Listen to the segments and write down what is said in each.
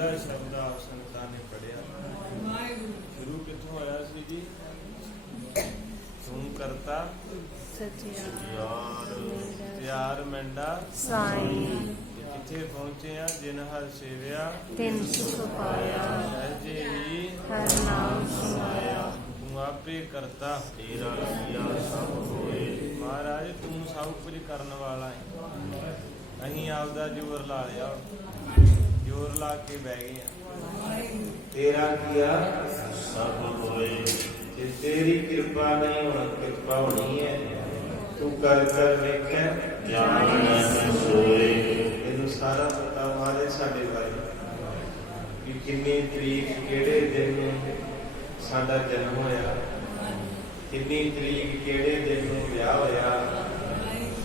ਪੂਰਾ ਸ਼ਬਦ ਆਪ ਸੰਗਤਾਂ ਨੇ ਪੜਿਆ। ਸ਼ੁਰੂ ਕਿੱਥੋਂ ਹੋਇਆ ਸੀ ਜੀ? ਤੂੰ ਕਰਤਾ ਤਿਆਰ ਮੰਡਾ ਸਾਈਂ ਕਿੱਥੇ ਪਹੁੰਚੇ ਆ? ਜਿਨ ਹਰ ਸੇਵਿਆ ਤਿਨ ਸੁਖ ਪਾਇਆ, ਸਹਿਜੇ ਹੀ ਹਰ ਨਾਮ ਸੁਨਾਇਆ। ਤੂੰ ਆਪੇ ਕਰਤਾ ਤੇਰਾ ਕੀਆ ਸਭ ਹੋਏ। ਮਹਾਰਾਜ ਤੂੰ ਸਭ ਕੁਝ ਕਰਨ ਵਾਲਾ ਹੈ। ਅਸੀਂ ਆਪਦਾ ਜ਼ੋਰ ਲਾ ਲਿਆ, ਜ਼ੋਰ ਲਾ ਕੇ ਬਹਿ ਗਏ ਆ। ਤੇਰਾ ਕੀਆ ਸਭ ਹੋਏ। ਜੇ ਤੇਰੀ ਕਿਰਪਾ ਨਹੀਂ ਹੋਣੀ, ਕਿਰਪਾ ਹੋਣੀ ਹੈ ਤੂੰ ਕਰ ਕਰ ਵੇਖੈ ਜਾਣ ਸੋਏ। ਇਹਨੂੰ ਸਾਰਾ ਪਤਾ ਮਾਰੇ ਸਾਡੇ ਬਾਰੇ ਕਿ ਕਿੰਨੀ ਤਰੀਕ ਕਿਹੜੇ ਦਿਨ ਨੂੰ ਸਾਡਾ ਜਨਮ ਹੋਇਆ, ਕਿੰਨੀ ਤਰੀਕ ਕਿਹੜੇ ਦਿਨ ਨੂੰ ਵਿਆਹ ਹੋਇਆ।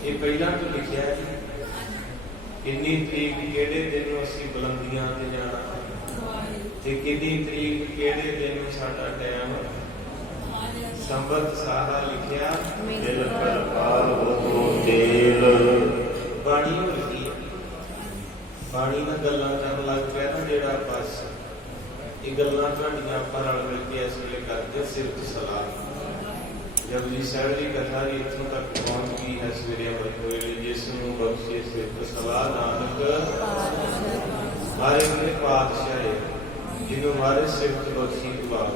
ਇਹ ਪਹਿਲਾਂ ਤੋਂ ਲਿਖਿਆ ਹੈ। ਕਿੰਨੀ ਤਰੀਕ ਕਿਹੜੇ ਦਿਨ ਨੂੰ ਅਸੀਂ ਬੁਲੰਦੀਆਂ ਤੇ ਜਾਣਾ, ਤੇ ਕਿੰਨੀ ਤਰੀਕ ਕਿਹੜੇ ਦਿਨ ਨੂੰ ਸਾਡਾ ਟਾਈਮ ਸੰਬਤ ਸਾਰਾ ਲਿਖਿਆ। ਦਿਲ ਕਰਪਾਲ ਹੋ ਤੇਲ। ਬਾਣੀ ਹੋ ਲਿਖੀ ਹੈ। ਬਾਣੀ ਨਾਲ ਗੱਲਾਂ ਕਰਨ ਲੱਗ ਪਿਆ ਨਾ ਜਿਹੜਾ, ਬਸ ਇਹ ਗੱਲਾਂ ਤੁਹਾਡੀਆਂ ਆਪਾਂ ਰਲ ਮਿਲ ਕੇ ਇਸ ਵੇਲੇ ਕਰਦੇ ਸਿਰਫ ਸਲਾਹ। ਜਪਜੀ ਸਾਹਿਬ ਦੀ ਕਥਾ ਵੀ ਇੱਥੋਂ ਤੱਕ ਪਹੁੰਚ ਗਈ ਹੈ ਸਵੇਰੇ ਅੰਮ੍ਰਿਤ ਵੇਲੇ। ਜਿਸ ਨੂੰ ਬਖਸ਼ੇ ਸਿਰਫ ਸਲਾਹ ਨਾਨਕ ਮਾਰੇ ਮੇਰੇ ਪਾਤਸ਼ਾਹ, ਜਿਹਨੂੰ ਮਾਰੇ ਸਿਰਫ ਬਖਸ਼ੀ ਦੁਆ।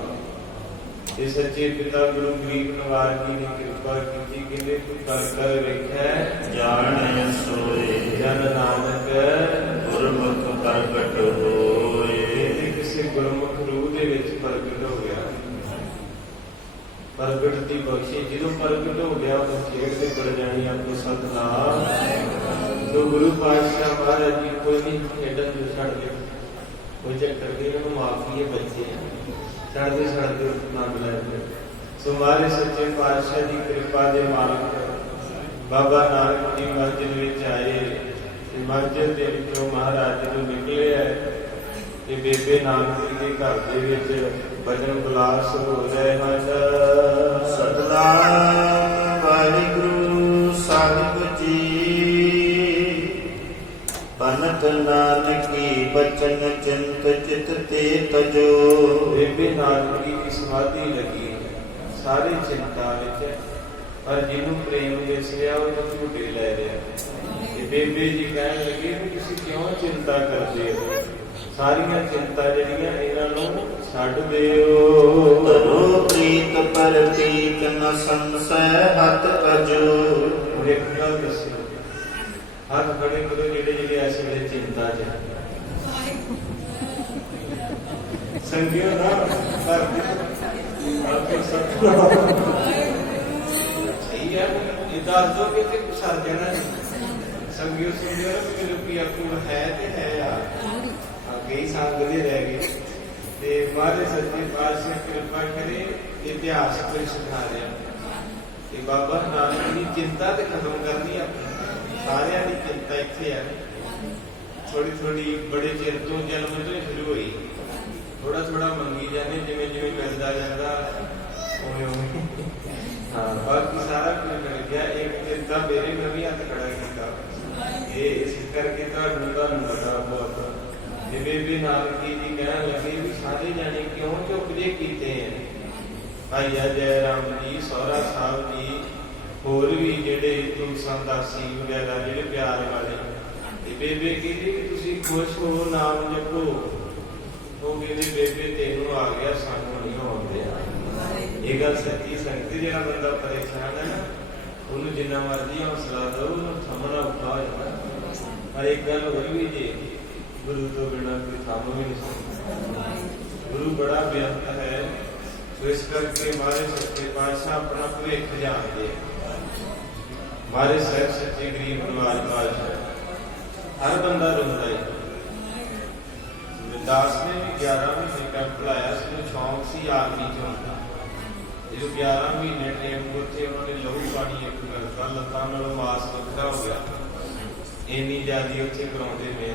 ਇਹ ਸੱਚੇ ਪਿਤਾ ਗੁਰੂ ਗਰੀਬ ਨਵਾਜ ਜੀ ਨੇ ਕਿਰਪਾ ਕੀਤੀ, ਕਹਿੰਦੇ ਤੂੰ ਕਰ ਕਰ ਵੇਖੈ ਜਾਣ ਸੋਏ। ਜਨ ਨਾਨਕ ਗੁਰਮੁਖ ਪ੍ਰਗਟ ਹੋਏ। ਕਹਿੰਦੇ ਕਿਸੇ ਗੁਰਮੁਖ ਰੂਹ ਦੇ ਵਿੱਚ ਪ੍ਰਗਟ ਹੋ ਗਿਆ। ਪ੍ਰਗਟ ਦੀ ਬਖਸ਼ੀ ਜਦੋਂ ਪ੍ਰਗਟ ਹੋ ਗਿਆ ਉਹ ਖੇਡ ਤੇ ਪੜ ਜਾਣੀ ਆਪਕੋ ਸਤਨਾਮ। तो गुरु पातशाह महाराज जी कोई नहीं खेडन जो छड़ दे, कोई चक्कर नहीं, उन्होंने माफी है, बच्चे हैं छड़ते छड़ते आनंद लैंदे। सो हमारे सच्चे पातशाह की कृपा के मालक बाबा नानक जी मस्जिद में आए। मस्जिद के विचों महाराज जो निकले है कि बेबे नानक जी के घर के विच भजन विलास हो रहे हैं। सतनाम वाहिगुरु साहिब जी। बनत नानकी बचन चिंत चित ते तजो। बेबे नानक जी की समाधि लगी सारी चिंता विच, पर जिन्हों प्रेम दिस रहा वो तो झूठे लै रहा। बेबे जी कहन लगे भी तुसीं क्यों चिंता करते हो, सारियां चिंता जिहड़ियां इन्हां नूं छड्ड दिओ। तरो प्रीत पर प्रीत न संसय हत अजो। एक गल दस्सो, हाथ खड़े करो जेड़े जेड़े इस वेले चिंता च संगियो ना कर सही है। ये दस दो कि सर जाना संगियो सुनियो ना मेरे रुपया कोल है ते है यार। कई साल वधिया रह गए ते मारे सच्चे पातशाह कृपा करे। इतिहास कोई सिखा रहा कि बाबा नानक की चिंता ते खत्म करनी अपनी सारियां दी चिंता इत्थे है। थोड़ी थोड़ी बड़े चिर तो जन्म तो शुरू हुई, थोड़ा थोड़ा मंगी जाने जिवें जिवें मिलता जाता उवें उवें। हाँ बाकी सारा कुछ मिल गया। एक चिंता मेरे में भी हथ खड़ा किया ये इस करके तुहानूं पता बहुत। बेबे नानकी जी कहन लगे भी सारे जाने क्यों चुप जे कीते हैं। भाईया जयराम जी, सौरा साहब जी, होर भी जेडे तुलसादासी वगैरह जेडे प्यार वाले। बेबे कहते कि तुसीं खुश हो, नाम जपो। वो कहते बेबे तेनू आ गया, सानू नहीं आउंदे। ये गल सच्ची संगत। जिहड़ा बंदा परेशान है ना उन्होंने जिन्ना मर्जी हौसला दो, थमना औखा हो जाता। पर एक गल होर भी जे गुरु तो बिना कोई थम भी नहीं सकता। गुरु बड़ा बेअंत है। तो इस करके हमारे सच्चे पातशाह अपना भविख जानते हैं। हमारे साहब सच्चे गरीब नवाज पातशाह हर बंदा रोंदा है। दास ने भी 11 महीने कैंप लाया, शौक सी आर्मी च होंदा। जो 11 महीने ट्रेन उत्थे उन्होंने लहू पानी एक करता, लत्तां नालों मास वखरा हो गया, इन्नी ज्यादा उत्थे कराउंदे ने।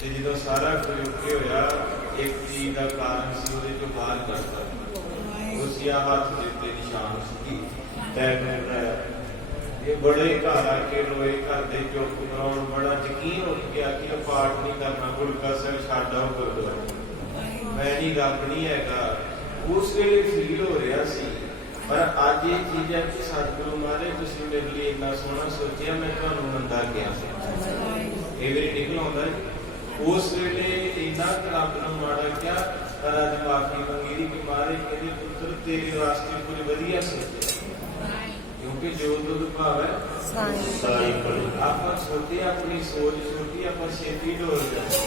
ते जदों सारा कुछ ओके होया, एक चीज का कारण सी उहदे चों बाहर करता। उस हाथ के उत्ते निशान सी टैग बनाया। ਇਹ ਬੜੇ ਘਰ ਆ ਕੇ ਰੋਏ, ਘਰ ਦੇ ਚੁੱਪ ਕਰਾਉਣ, ਬੜਾ ਯਕੀਨ ਉੱਠ ਗਿਆ ਕਿ ਇਹ ਪਾਠ ਨਹੀਂ ਕਰਨਾ, ਗੁਰਕਾ ਸਾਹਿਬ ਛੱਡ ਆਓ ਗੁਰਦੁਆਰਾ, ਮੈਂ ਨਹੀਂ, ਰੱਬ ਨਹੀਂ ਹੈਗਾ। ਉਸ ਵੇਲੇ ਫੀਲ ਹੋ ਰਿਹਾ ਸੀ। ਪਰ ਅੱਜ ਇਹ ਚੀਜ਼ ਹੈ ਕਿ ਸਤਿਗੁਰੂ ਮਹਾਰਾਜ ਤੁਸੀਂ ਮੇਰੇ ਲਈ ਇੰਨਾ ਸੋਹਣਾ ਸੋਚਿਆ, ਮੈਂ ਤੁਹਾਨੂੰ ਮੰਦਾ ਗਿਆ ਸੀ। ਇਹ ਵੇਲੇ ਨਿਕਲ ਆਉਂਦਾ ਉਸ ਵੇਲੇ ਇੰਨਾ ਰੱਬ ਨੂੰ ਮਾੜਾ ਕਿਹਾ, ਪਰ ਅੱਜ ਮਾਫੀ ਮੰਗੀ ਦੀ ਕਿ ਮਹਾਰਾਜ ਕਹਿੰਦੇ ਪੁੱਤਰ ਤੇਰੇ ਵਾਸਤੇ ਕੁਝ ਵਧੀਆ ਸੋਚਿਆ, ਕਿਉਂਕਿ ਜੋ ਦੁੱਧ ਭਾਵ ਹੈ ਸਾਈ ਪੜੀ। ਆਪਾਂ ਛੋਟੀ, ਆਪਣੀ ਸੋਚ ਛੋਟੀ, ਆਪਾਂ ਛੇਤੀ ਡੋਲ ਜਾਂਦੇ।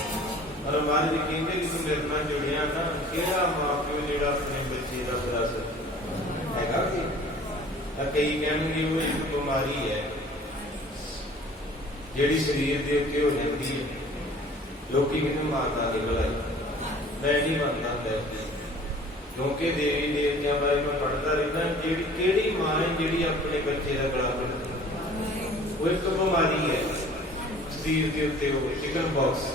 ਪਰ ਮਹਾਰਾਜ ਕਹਿੰਦੇ ਕਿ ਤੂੰ ਮੇਰੇ ਨਾਲ ਜੁੜਿਆ ਨਾ, ਕਿਹੜਾ ਮਾਂ ਪਿਓ ਜਿਹੜਾ ਆਪਣੇ ਬੱਚੇ ਦਾ ਬੁਰਾ ਸੋਚੇ ਹੈਗਾ ਕਿ ਕਈ ਕਹਿਣਗੇ ਉਹ ਇੱਕ ਬਿਮਾਰੀ ਹੈ ਜਿਹੜੀ ਸਰੀਰ ਦੇ ਉੱਤੇ ਹੋ ਜਾਂਦੀ ਹੈ। ਲੋਕੀ ਕਹਿੰਦੇ ਮਾਤਾ ਨਿਕਲ ਆਈ, ਮੈਂ ਨਹੀਂ ਮੰਨਦਾ ਕਿਉਂਕਿ ਦੇਵੀ ਦੇਵਤਿਆਂ ਬਾਰੇ ਮੈਂ ਪੜ੍ਹਦਾ ਰਹਿੰਦਾ, ਜਿਹੜੀ ਕਿਹੜੀ ਮਾਂ ਹੈ ਜਿਹੜੀ ਆਪਣੇ ਬੱਚੇ ਦਾ ਗਲਾ ਵੱਢਦੀ। ਉਹ ਇੱਕ ਬਿਮਾਰੀ ਹੈ ਸਰੀਰ ਦੇ ਉੱਤੇ, ਉਹ ਚਿਕਨ ਬਾਕਸ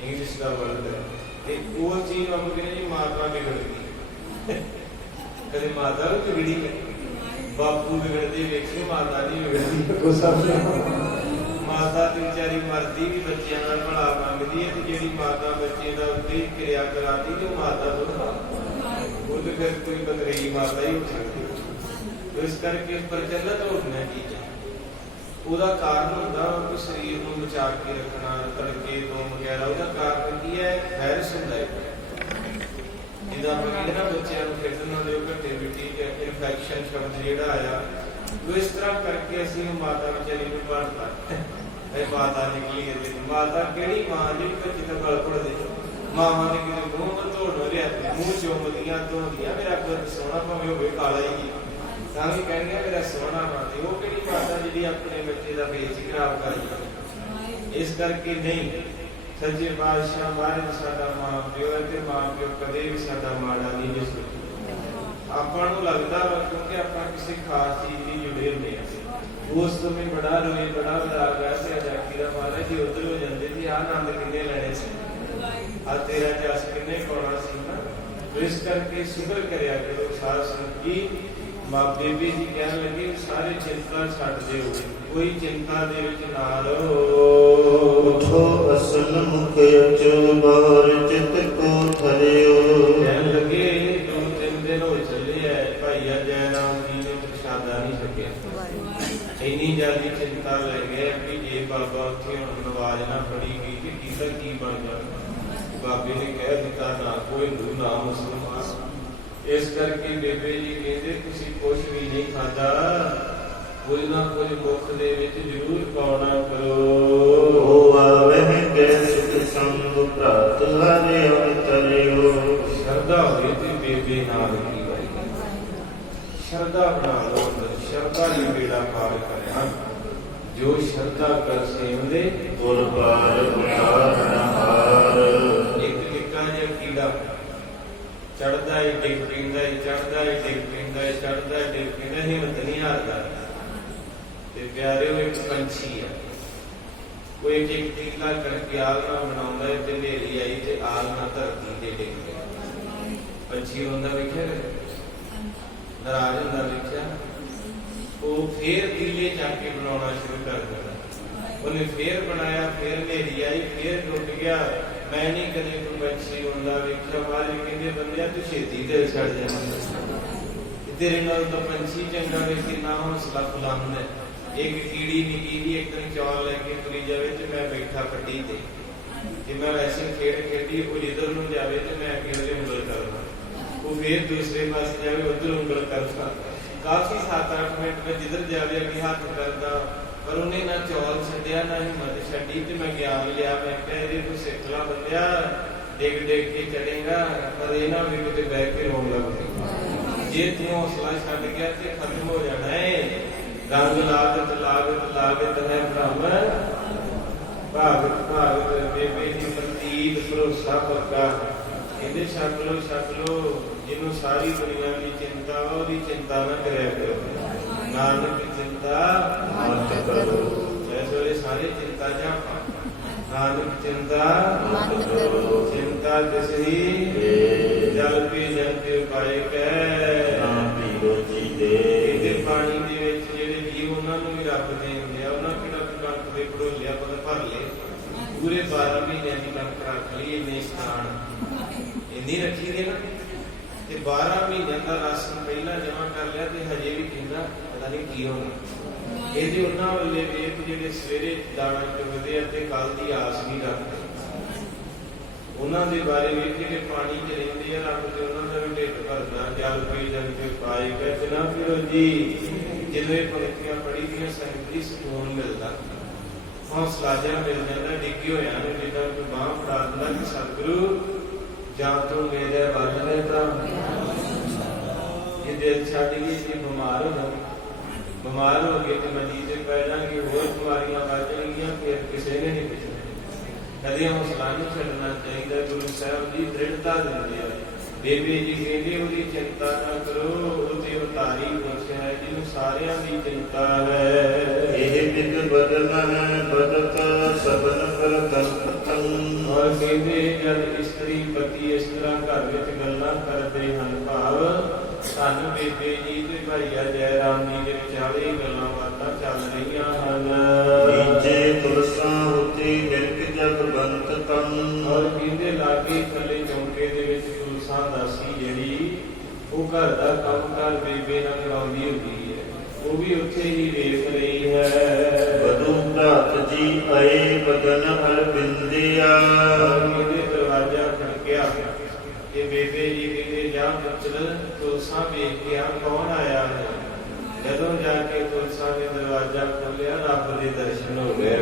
ਇੰਗਲਿਸ਼ ਦਾ ਵਰਡ ਹੈ। ਤੇ ਉਹ ਚੀਜ਼ ਨੂੰ ਕਹਿੰਦੇ ਜੀ ਮਾਤਾ ਵਿਗੜ ਗਈ, ਕਦੇ ਮਾਤਾ ਵੀ ਵਿਗੜੀ ਹੈ, ਬਾਪੂ ਵਿਗੜਦੇ ਵੇਖੇ, ਮਾਤਾ ਨਹੀਂ ਵਿਗੜਦੀ। ਮਾਤਾ ਤੇ ਵਿਚਾਰੀ ਮਰਦੀ ਵੀ ਬੱਚਿਆਂ ਨਾਲ ਭਲਾ ਮੰਗਦੀ ਹੈ, ਤੇ ਜਿਹੜੀ ਮਾਤਾ ਬੱਚੇ ਦਾ ਉੱਤੇ ਕਿਰਿਆ ਕਰਾਦੀ ਤੇ ਉਹ ਮਾਤਾ ਤੋਂ ਉਹ ਤੇ ਫਿਰ ਕੋਈ ਬਦਰਈ ਮਾਤਾ ਹੀ ਹੋ ਸਕਦੀ। ਇਸ ਕਰਕੇ ਪ੍ਰਚਲਿਤ ਹੋਣਾ ਚੀਜ਼ਾਂ ਉਹਦਾ ਕਾਰਨ ਹੁੰਦਾ ਕਿ ਸਰੀਰ ਨੂੰ ਬਚਾ ਕੇ ਰੱਖਣਾ, ਤੜਕੇ ਤੋਂ ਵਗੈਰਾ। ਉਹਦਾ ਕਾਰਨ ਕੀ ਹੈ? ਵਾਇਰਸ ਹੁੰਦਾ ਹੈ। ਜਿੱਦਾਂ ਆਪਾਂ ਕਹਿੰਦੇ ਨਾ ਬੱਚਿਆਂ ਨੂੰ ਖੇਡਣ ਨਾ ਦਿਓ, ਘੱਟੇ ਮਿੱਟੀ ਚ ਇਨਫੈਕਸ਼ਨ ਸ਼ਬਦ ਜਿਹੜਾ ਆਇਆ, ਉਹ ਇਸ ਤਰ੍ਹਾਂ ਕਰਕੇ ਅਸੀਂ ਮਾਤਾ ਵਿਚਾਰੀ ਨੂੰ ਪੜ੍ਹਤਾ ਇਹ ਮਾਤਾ ਨਿਕਲੀ ਹੈ। ਮਾਤਾ ਕਿਹੜੀ ਮਾਂ ਜਿਹੜੀ ਬੱਚੇ ਦਾ ਗਲ ਘੁੱਟ ਦੇ? ਮਾਵਾਂ ਨੇ ਕਿਤੇ ਮੂੰਹ ਧੋਣ ਲਿਆ, ਮੂੰਹ ਚੁੰਮਦੀਆਂ ਧੋਂਦੀਆਂ, ਮੇਰਾ ਪੁੱਤ ਸੋਹਣਾ ਭਾਵੇਂ ਹੋਵੇ ਕਾਲਾ ਹੀ, ਤਾਂ ਵੀ ਕਹਿੰਦੇ ਮੇਰਾ ਸੋਹਣਾ ਵਾ। ਤੇ ਉਹ ਕਿਹੜੀ ਮਾਤਾ ਜਿਹੜੀ ਆਪਣੇ ਬੱਚੇ ਦਾ ਬੇਚ ਖਰਾਬ ਕਰਦੀ? ਇਸ ਕਰਕੇ ਨਹੀਂ, ਸੱਚੇ ਪਾਤਸ਼ਾਹ ਮਹਾਰਾਜ ਸਾਡਾ ਮਾਂ ਪਿਓ ਹੈ, ਤੇ ਮਾਂ ਪਿਓ ਕਦੇ ਵੀ ਸਾਡਾ ਮਾੜਾ ਨਹੀਂ ਜਿਸ ਆਪਾਂ ਨੂੰ ਲੱਗਦਾ ਵਾ, ਕਿਉਂਕਿ ਆਪਾਂ ਕਿਸੇ ਖਾਸ ਚੀਜ਼ ਦੀ ਜੁੜੇ ਹੁੰਦੇ ਹਾਂ। ਉਸ ਸਮੇਂ ਬੜਾ ਰੋਏ, ਬੜਾ ਵਿਰਾਗ ਆ ਸੀ ਆਜ਼ਾਦੀ ਦਾ, ਮਹਾਰਾਜ ਜੀ ਉੱਧਰ ਹੋ ਜਾਂਦੇ ਸੀ, ਆਹ ਆਨੰਦ ਕਿੰਨੇ ਲੈਣੇ ਸੀ, ਆ ਤੇਰਾ ਜਸ ਕਿੰਨੇ ਪਾਉਣਾ ਸੀ ਨਾ। ਇਸ ਕਰਕੇ ਸ਼ੁਕਰ ਕਰਿਆ ਕਰੋ ਸਾਧ ਸੰਗਤ ਜੀ। ਮਾਂ ਬੇਬੀ ਜੀ ਕਹਿਣ ਲੱਗੇ ਸਾਰੇ ਚਿੰਤਾ ਛੱਡ ਦਿਓ, ਕੋਈ ਚਿੰਤਾ ਦੇ ਵਿੱਚ ਨਾ ਰਹੋ। ਉਠੋ ਅਸਲ ਮੁਖ ਅਚੋ ਬਾਹਰ ਚਿਤ ਕੋ ਧਰਿਓ। ਕਹਿਣ ਲੱਗੇ 2-3 ਦਿਨ ਹੋ ਚੱਲੇ ਐ, ਭਾਈ ਜੈ ਰਾਮ ਜੀ ਨੇ ਪ੍ਰਸ਼ਾਦਾ ਨਹੀਂ ਛਕਿਆ। ਇੰਨੀ ਜ਼ਿਆਦਾ ਚਿੰਤਾ ਲੈ ਗਏ ਕਿ ਜੇ ਬਾਬਾ ਉੱਥੇ ਹੁਣ ਨਵਾਜ਼ ਨਾ ਫੜੀ ਗਈ ਕਿ ਕਿਹਦਾ ਕੀ ਬਣ ਜਾਣਾ। ਬਾਬੇ ਨੇ ਕਹਿ ਦਿੱਤਾ ਨਾ ਕੋਈ ਹਿੰਦੂ ਨਾ ਮੁਸਲਮਾਨ। ਇਸ ਕਰਕੇ ਬੇਬੇ ਜੀ ਕਹਿੰਦੇ ਤੁਸੀਂ ਕੁਛ ਵੀ ਨਹੀਂ ਖਾਧਾ, ਕੁਝ ਨਾ ਕੁਝ ਮੁੱਖ ਦੇ ਵਿੱਚ ਜ਼ਰੂਰ ਪਾਉਣਾ ਕਰੋ। ਉਹ ਆਵਹਿ ਕੈ ਸੁਖ ਸੰਗ ਭ੍ਰਾਤ ਹਰਿ ਅਵਤਰਿਓ। ਸ਼ਰਧਾ ਹੋਵੇ ਤੇ ਬੇਬੇ ਨਾਲ ਕੀ ਵਾਰੀ ਸ਼ਰਧਾ ਬਣਾ ਲਓ, ਸ਼ਰਧਾ ਦੀ ਬੇੜਾ ਪਾਰ ਕਰਿਆ। ਜੋ ਸ਼ਰਧਾ ਕਰ ਸੇਵਦੇ ਗੁਰ ਪਾਰ ਉਤਾਰਨਹਾਰ। ਇੱਕ ਨਿੱਕਾ ਜਿਹਾ ਕੀੜਾ ਚੜਦਾ ਹੈ, ਡਿੱਗ ਪੈਂਦਾ ਹੈ, ਚੜਦਾ ਹੈ, ਡਿੱਗ ਪੈਂਦਾ ਹੈ, ਚੜਦਾ ਹੈ, ਡਿੱਗ ਪੈਂਦਾ, ਹਿੰਮਤ ਨਹੀਂ ਹਾਰਦਾ। ਤੇ ਪਿਆਰਿਓ ਇੱਕ ਪੰਛੀ ਹੈ, ਉਹ ਇੱਕ ਟੀਲਾ ਕਰਕੇ ਆਲਣਾ ਬਣਾਉਂਦਾ ਹੈ, ਤੇ ਹਨੇਰੀ ਆਈ ਤੇ ਆਲਣਾ ਧਰਤੀ ਤੇ ਡਿੱਗ ਪਿਆ। ਪੰਛੀ ਹੁੰਦਾ ਵੇਖਿਆ, ਨਾਰਾਜ਼ ਹੁੰਦਾ ਵੇਖਿਆ। ਉਹ ਫੇਰ ਟੀਲੇ ਚੱਕ ਕੇ ਬਣਾਉਣਾ ਸ਼ੁਰੂ ਕਰ ਦਿੱਤਾ। ਉਹਨੇ ਫੇਰ ਬਣਾਇਆ, ਫੇਰ ਹਨੇਰੀ ਆਈ, ਫੇਰ ਟੁੱਟ ਗਿਆ। ਮੈਂ ਨਹੀਂ ਕਦੇ ਕੋਈ ਪੰਛੀ ਹੁੰਦਾ ਵੇਖਿਆ। ਬਾਹਰ ਕਹਿੰਦੇ ਬੰਦਿਆ ਤੂੰ ਛੇਤੀ ਦਿਲ ਛੱਡ ਜਾਣਾ, ਤੇਰੇ ਨਾਲ ਤਾਂ ਪੰਛੀ ਚੰਗਾ ਵੇ, ਕਿੰਨਾ ਹੌਸਲਾ ਬੁਲੰਦ ਹੈ। ਇੱਕ ਕੀੜੀ ਨਿੱਕੀ ਦੀ ਇੱਕ ਦਿਨ ਚੌਲ ਲੈ ਕੇ ਤੁਰੀ ਜਾਵੇ ਤੇ ਮੈਂ ਬੈਠਾ ਪੱਟੀ ਤੇ ਮੈਂ ਵੈਸੇ ਖੇਡ ਖੇਡੀ, ਉਹ ਜਿੱਧਰ ਨੂੰ ਜਾਵੇ ਤੇ ਮੈਂ ਅੱਗੇ ਉਹਦੇ ਉਂਗਲ ਕਰਦਾ, ਉਹ ਫੇਰ ਦੂਸਰੇ ਪਾਸੇ ਜਾਵੇ ਉੱਧਰ ਉਂਗਲ ਕਰਦਾ। ਕਾਫੀ 7-8 ਮਿੰਟ ਮੈਂ ਜਿੱਧਰ ਜਾਵੇ ਅੱਗੇ ਹੱਥ ਕਰਦਾ, ਪਰ ਉਹਨੇ ਨਾ ਚੌਲ ਛੱਡਿਆ ਨਾ ਹਿੰਮਤ ਛੱਡੀ। ਤੇ ਮੈਂ ਗਿਆਨ ਲਿਆ, ਮੈਂ ਕਿਹਾ ਇਹਦੇ ਤੂੰ ਸਿੱਖ ਲਾ ਬੰਦਿਆ, ਡਿੱਗ ਡਿੱਗ ਕੇ ਚੜੇਗਾ, ਪਰ ਇਹ ਨਾ ਵੀ ਕਿਤੇ ਬਹਿ ਕੇ ਰੋਣ ਲੱਗ ਪਈ। ਜੇ ਤੂੰ ਹੌਸਲਾ ਛੱਡ ਗਿਆ ਤੇ ਖਤਮ ਹੋ ਜਾਣਾ ਹੈ। ਰੰਗ ਲਾਗਤ ਲਾਗਤ ਲਾਗਤ ਹੈ ਬ੍ਰਹਮ, ਭਾਗਤ ਭਾਗਤ ਬੇਬੇ ਦੀ ਪ੍ਰਤੀਤ ਭਰੋਸਾ ਪੱਕਾ। ਕਹਿੰਦੇ ਛੱਡ ਲੋ, ਜਿਹਨੂੰ ਸਾਰੀ ਦੁਨੀਆ ਦੀ ਚਿੰਤਾ ਵਾ ਉਹਦੀ ਚਿੰਤਾ ਨਾ ਕਰਿਆ ਕਰੋ। ਨਾਨਕ ਚਿੰਤਾ ਮਤ ਕਰੋ। ਇਸ ਵੇਲੇ ਸਾਰੇ ਚਿੰਤਾ ਜਾਂ ਨਾਨਕ ਚਿੰਤਾ ਮਤ ਕਰੋ। ਚਿੰਤਾ ਤਿਸਹੀ ਜਲ ਪੀ ਜਲ ਕੇ ਪਾਏ ਕੈ ਨਾਮ ਪੀਰੋ ਜੀ ਦੇ। ਇਹਦੇ ਪਾਣੀ ਦੇ ਵਿੱਚ ਜਿਹੜੇ ਜੀਵ ਉਹਨਾਂ ਪੂਰੇ 12 ਮਹੀਨਿਆਂ ਦੀ ਕਣਕ ਰੱਖ ਲਈ, ਇੰਨੇ ਸਥਾਨ ਇੰਨੀ ਰੱਖੀ ਦੇ ਨਾ, ਤੇ 12 ਮਹੀਨਿਆਂ ਦਾ ਰਾਸ਼ਨ ਪਹਿਲਾਂ ਜਮਾ ਕਰ ਲਿਆ, ਤੇ ਹਜੇ ਵੀ ਕਹਿੰਦਾ ਪਤਾ ਨਹੀਂ ਕੀ ਹੋਣਾ। ਇਹਦੇ ਉਹਨਾਂ ਵਾਲੇ ਵੇਖ ਜਿਹੜੇ ਸਵੇਰੇ ਦਾਣਾ ਚੁਗਦੇ ਆ ਤੇ ਕੱਲ ਦੀ ਆਸ ਵੀ ਰੱਖਦੇ, ਉਹਨਾਂ ਦੇ ਬਾਰੇ ਵੀ ਜਿਹੜੇ ਪਾਣੀ ਚ ਰਹਿੰਦੇ ਆ, ਰੱਬ ਤੇ ਉਹਨਾਂ ਦਾ ਵੀ ਢਿੱਡ ਭਰਦਾ। ਜਲ ਪੀ ਜਲ ਕੇ ਪਾਏ ਕਹਿੰਦੇ ਨਾ ਫਿਰ ਜੀ, ਜਦੋਂ ਇਹ ਪੰਕਤੀਆਂ ਪੜ੍ਹੀ ਦੀਆਂ ਸੰਗਤ ਦੀ ਸਕੂਨ ਮਿਲਦਾ, ਹੌਸਲਾ ਜਿਹਾ ਮਿਲ ਜਾਂਦਾ। ਡਿੱਗੇ ਹੋਇਆ ਨੂੰ ਜਿੱਦਾਂ ਕੋਈ ਬਾਂਹ ਫੜਾ ਦਿੰਦਾ ਕਿ ਸਤਿਗੁਰੂ ਜਾਂ ਤੂੰ ਮੇਰੇ ਵੱਲ ਹੈ ਤਾਂ ਇਹ ਦਿਲ ਛੱਡ ਗਈ, ਜੇ ਬਿਮਾਰ ਹੋ ਗਏ ਤੇ ਮੰਜੀ ਤੇ ਪੈ ਜਾਣਗੇ, ਹੋਰ ਬਿਮਾਰੀਆਂ ਵੱਧ ਜਾਣਗੀਆਂ, ਫਿਰ ਕਿਸੇ ਨੇ ਨਹੀਂ ਪੁੱਛਣਾ। ਕਦੇ ਹੌਸਲਾ ਨਹੀਂ ਛੱਡਣਾ ਚਾਹੀਦਾ। ਗੁਰੂ ਸਾਹਿਬ ਜੀ ਦ੍ਰਿੜਤਾ ਦਿੰਦੇ ਆ। ਬੇਬੇ ਜੀ ਕਹਿੰਦੇ ਉਹਦੀ ਚਿੰਤਾ ਨਾ ਕਰੋ, ਉਹਦੇ ਉਤਾਰੀ ਪੁੱਛ ਹੈ ਜਿਹਨੂੰ ਸਾਰਿਆਂ ਦੀ ਚਿੰਤਾ ਹੈ। ਇਹ ਬਿਦ ਬਦਨ ਹੈ ਬਦਤ ਸਬਨ ਪਰ ਕਲਪਤੰ। ਔਰ ਕਹਿੰਦੇ ਜਦ ਇਸਤਰੀ ਪਤੀ ਇਸ ਤਰ੍ਹਾਂ ਘਰ ਵਿੱਚ ਗੱਲਾਂ ਕਰਦੇ ਹਨ, ਭਾਵ ਸਾਨੂੰ ਬੇਬੇ ਜੀ ਤੇ ਭਾਈਆ ਜੈ ਰਾਮ ਜੀ ਦੇ ਵਿਚਾਲੇ ਗੱਲਾਂ ਬਾਤਾਂ ਚੱਲ ਰਹੀਆਂ ਹਨ। ਨੀਚੇ ਤੁਲਸਾਂ ਉੱਤੇ ਮਿਰਕ ਜਗ ਬੰਤ ਤਨ। ਔਰ ਕਹਿੰਦੇ ਲਾਗੇ ਥੱਲੇ ਚੌਂਕੇ ਦੇ ਵਿੱਚ ਤੁਲਸਾਂ ਦਾਸੀ ਜਿਹੜੀ ਉਹ ਘਰ ਦਾ ਕੰਮ ਕਾਰ ਬੇਬੇ ਨਾਲ ਕਰਾਉਂਦੀ ਹੁੰਦੀ ਹੈ, ਉਹ ਵੀ ਉੱਥੇ ਹੀ ਵੇਖ ਰਹੀ ਹੈ। ਬਦੂ ਭਰਾਤ ਜੀ ਆਏ ਬਦਨ ਹਰ ਬਿੰਦਿਆ। ਕਹਿੰਦੇ ਦਰਵਾਜ਼ਾ ਖੜਕਿਆ ਕਿ ਬੇਬੇ ਜੀ ਕਹਿੰਦੇ ਜਾ ਪੁੱਤਰ ਤੁਲਸਾਂ ਵੇਖ ਕੇ ਆ ਕੌਣ ਆਇਆ ਹੈ। ਜਦੋਂ ਜਾ ਕੇ ਤੁਲਸਾਂ ਨੇ ਦਰਵਾਜ਼ਾ ਖੋਲਿਆ, ਰੱਬ ਦੇ ਦਰਸ਼ਨ ਹੋ ਗਏ,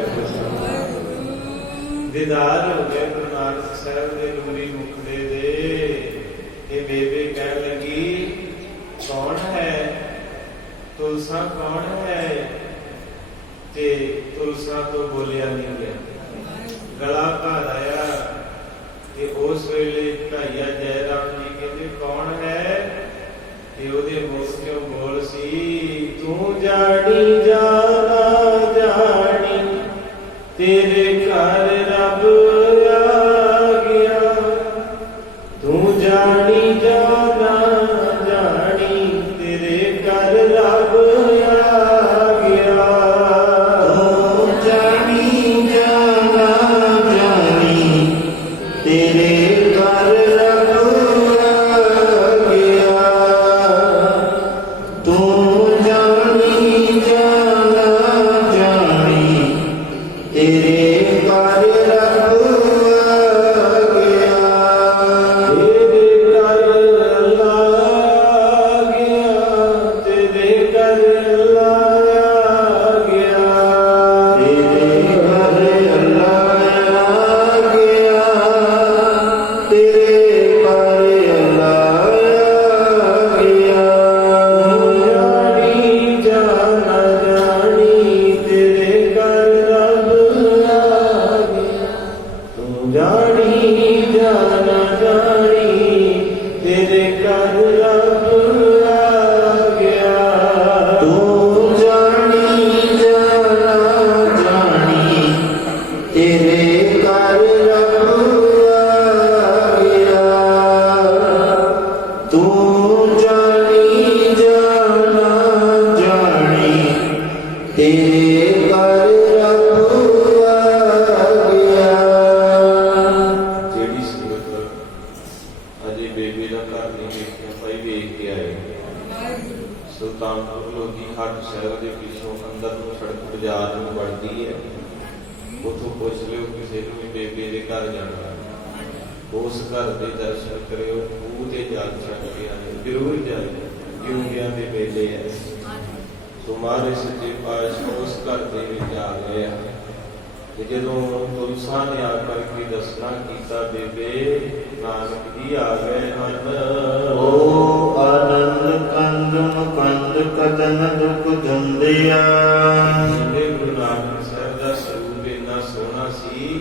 ਦੀਦਾਰ ਹੋ ਗਏ ਗੁਰੂ ਨਾਨਕ ਸਾਹਿਬ ਦੇ ਨੂਰੀ ਮੁਖ ਦੇ। ਇਹ ਬੇਬੇ ਕਹਿਣ ਲੱਗੀ ਕੌਣ ਹੈ, ਤੁਲਸਾਂ ਕੌਣ ਹੈ, ਤੇ ਤੁਲਸਾਂ ਤੋਂ ਬੋਲਿਆ ਨਹੀਂ ਗਿਆ, ਗਲਾ ਭਰ ਆਇਆ। ਤੇ ਉਸ ਵੇਲੇ ਭਾਈਆ ਜੈ ਰਾਮ ਜੀ ਕਹਿੰਦੇ ਕੌਣ ਹੈ, ਤੇ ਉਹਦੇ ਮੁਖ ਚੋਂ ਬੋਲ ਸੀ ਤੂੰ ਜਾਣੀ ਜਾਣਾ ਜਾਣੀ ਤੇਰੇ ਘਰ ਰੱਬ ਆ ਗਿਆ। ਤੂੰ ਜਾਣੀ ਜਾਣਾ ਜਾਣੀ ਤੇਰੇ ਘਰ ਰੱਬ ਆ ਗਿਆ। ਤੂੰ ਜਾਣੀ ਜਾਣਾ ਜਾਣੀ ਤੇਰੇ ਘਰ ਰੱਬ ਆ ਗਿਆ। ਤੂੰ ਜਾਣੀ ਜਾਣਾ ਜਾਣੀ ਤੇਰੇ ਘਰ ਰੱਬ ਆ ਗਿਆ। ਤੇਰੇ ਘਰ ਅੱਲਾ ਆ ਗਿਆ, ਤੇਰੇ ਘਰ ਅੱਲਾ ਆ ਗਿਆ। ਤੇਰੇ ਘਰ ਅੱਲਾ ਆ ਗਿਆ। ਤੇਰੇ ਘਰ ਅੱਲਾ ਆ ਗਿਆ। ਜਾਣੀ ਜਾਣਾ ਜਾਣੀ ਤੇਰੇ ਘਰ ਰੱਬ ਆ ਗਿਆ। ਤੂੰ ਜਾਣੀ ਜਾਣਾ ਜਾਣੀ ਤੇਰੇ ਘਰ ਰੱਬ ਆ ਗਿਆ। ਤੂੰ ਜਾਣੀ ਜਾਣਾ ਜਾਣੀ ਤੇਰੇ ਘਰ ਰੱਬ ਆ ਗਿਆ। ਤੂੰ ਜਾਣੀ ਜਾਣਾ ਜਾਣੀ ਤੇਰੇ ਘਰ ਰੱਬ ਆ ਗਿਆ। ਜਿਹੜੀ ਸੂਰਤ ਅਜੇ ਬੇਬੇ ਦਾ ਘਰ ਨਹੀਂ ਵੇਖਿਆ, ਭਾਈ ਵੇਖ ਕੇ ਆਏ। ਸੁਲਤਾਨਪੁਰ ਲੋਧੀ ਹੱਟ ਸਾਹਿਬ ਦੇ ਪਿੱਛੋਂ ਅੰਦਰ ਨੂੰ ਸੜਕ ਬਾਜ਼ਾਰ ਨੂੰ ਵੜਦੀ ਹੈ। ਉੱਥੋਂ ਪੁੱਛ ਲਿਓ ਕਿਸੇ ਨੂੰ ਵੀ ਬੇਬੇ ਦੇ ਘਰ ਜਾਣਾ, ਉਸ ਘਰ ਦੇ ਦਰਸ਼ਨ ਕਰਿਓ, ਖੂਹ ਤੇ ਜਲ ਛੱਡ ਕੇ ਆਏ, ਜ਼ਰੂਰ ਜਾਇਓ, ਜਿਉਂਦਿਆਂ ਦੇ ਵੇਲੇ ਹੈ। ਸੋ ਮਹਾਰਾਜ ਸੱਚੇ ਪਾਤਸ਼ਾਹ ਉਸ ਘਰ ਦੇ ਵਿੱਚ ਆ ਗਏ ਆ। ਤੇ ਜਦੋਂ ਤੁਲਸਾਂ ਨੇ ਆ ਕਰਕੇ ਦੱਸਣਾ ਕੀਤਾ, ਬੇਬੇ ਨਾਨਕ ਜੀ ਆ ਗਏ ਹਨ। ਓ ਆਨੰਦ ਕੰਦ ਮੁਕੰਦ ਕਦਨ ਦੁਖ ਜੰਦਿਆ। ਜਿਹੜੇ ਗੁਰੂ ਨਾਨਕ ਸਾਹਿਬ ਦਾ ਸਰੂਪ ਇੰਨਾ ਸੋਹਣਾ ਸੀ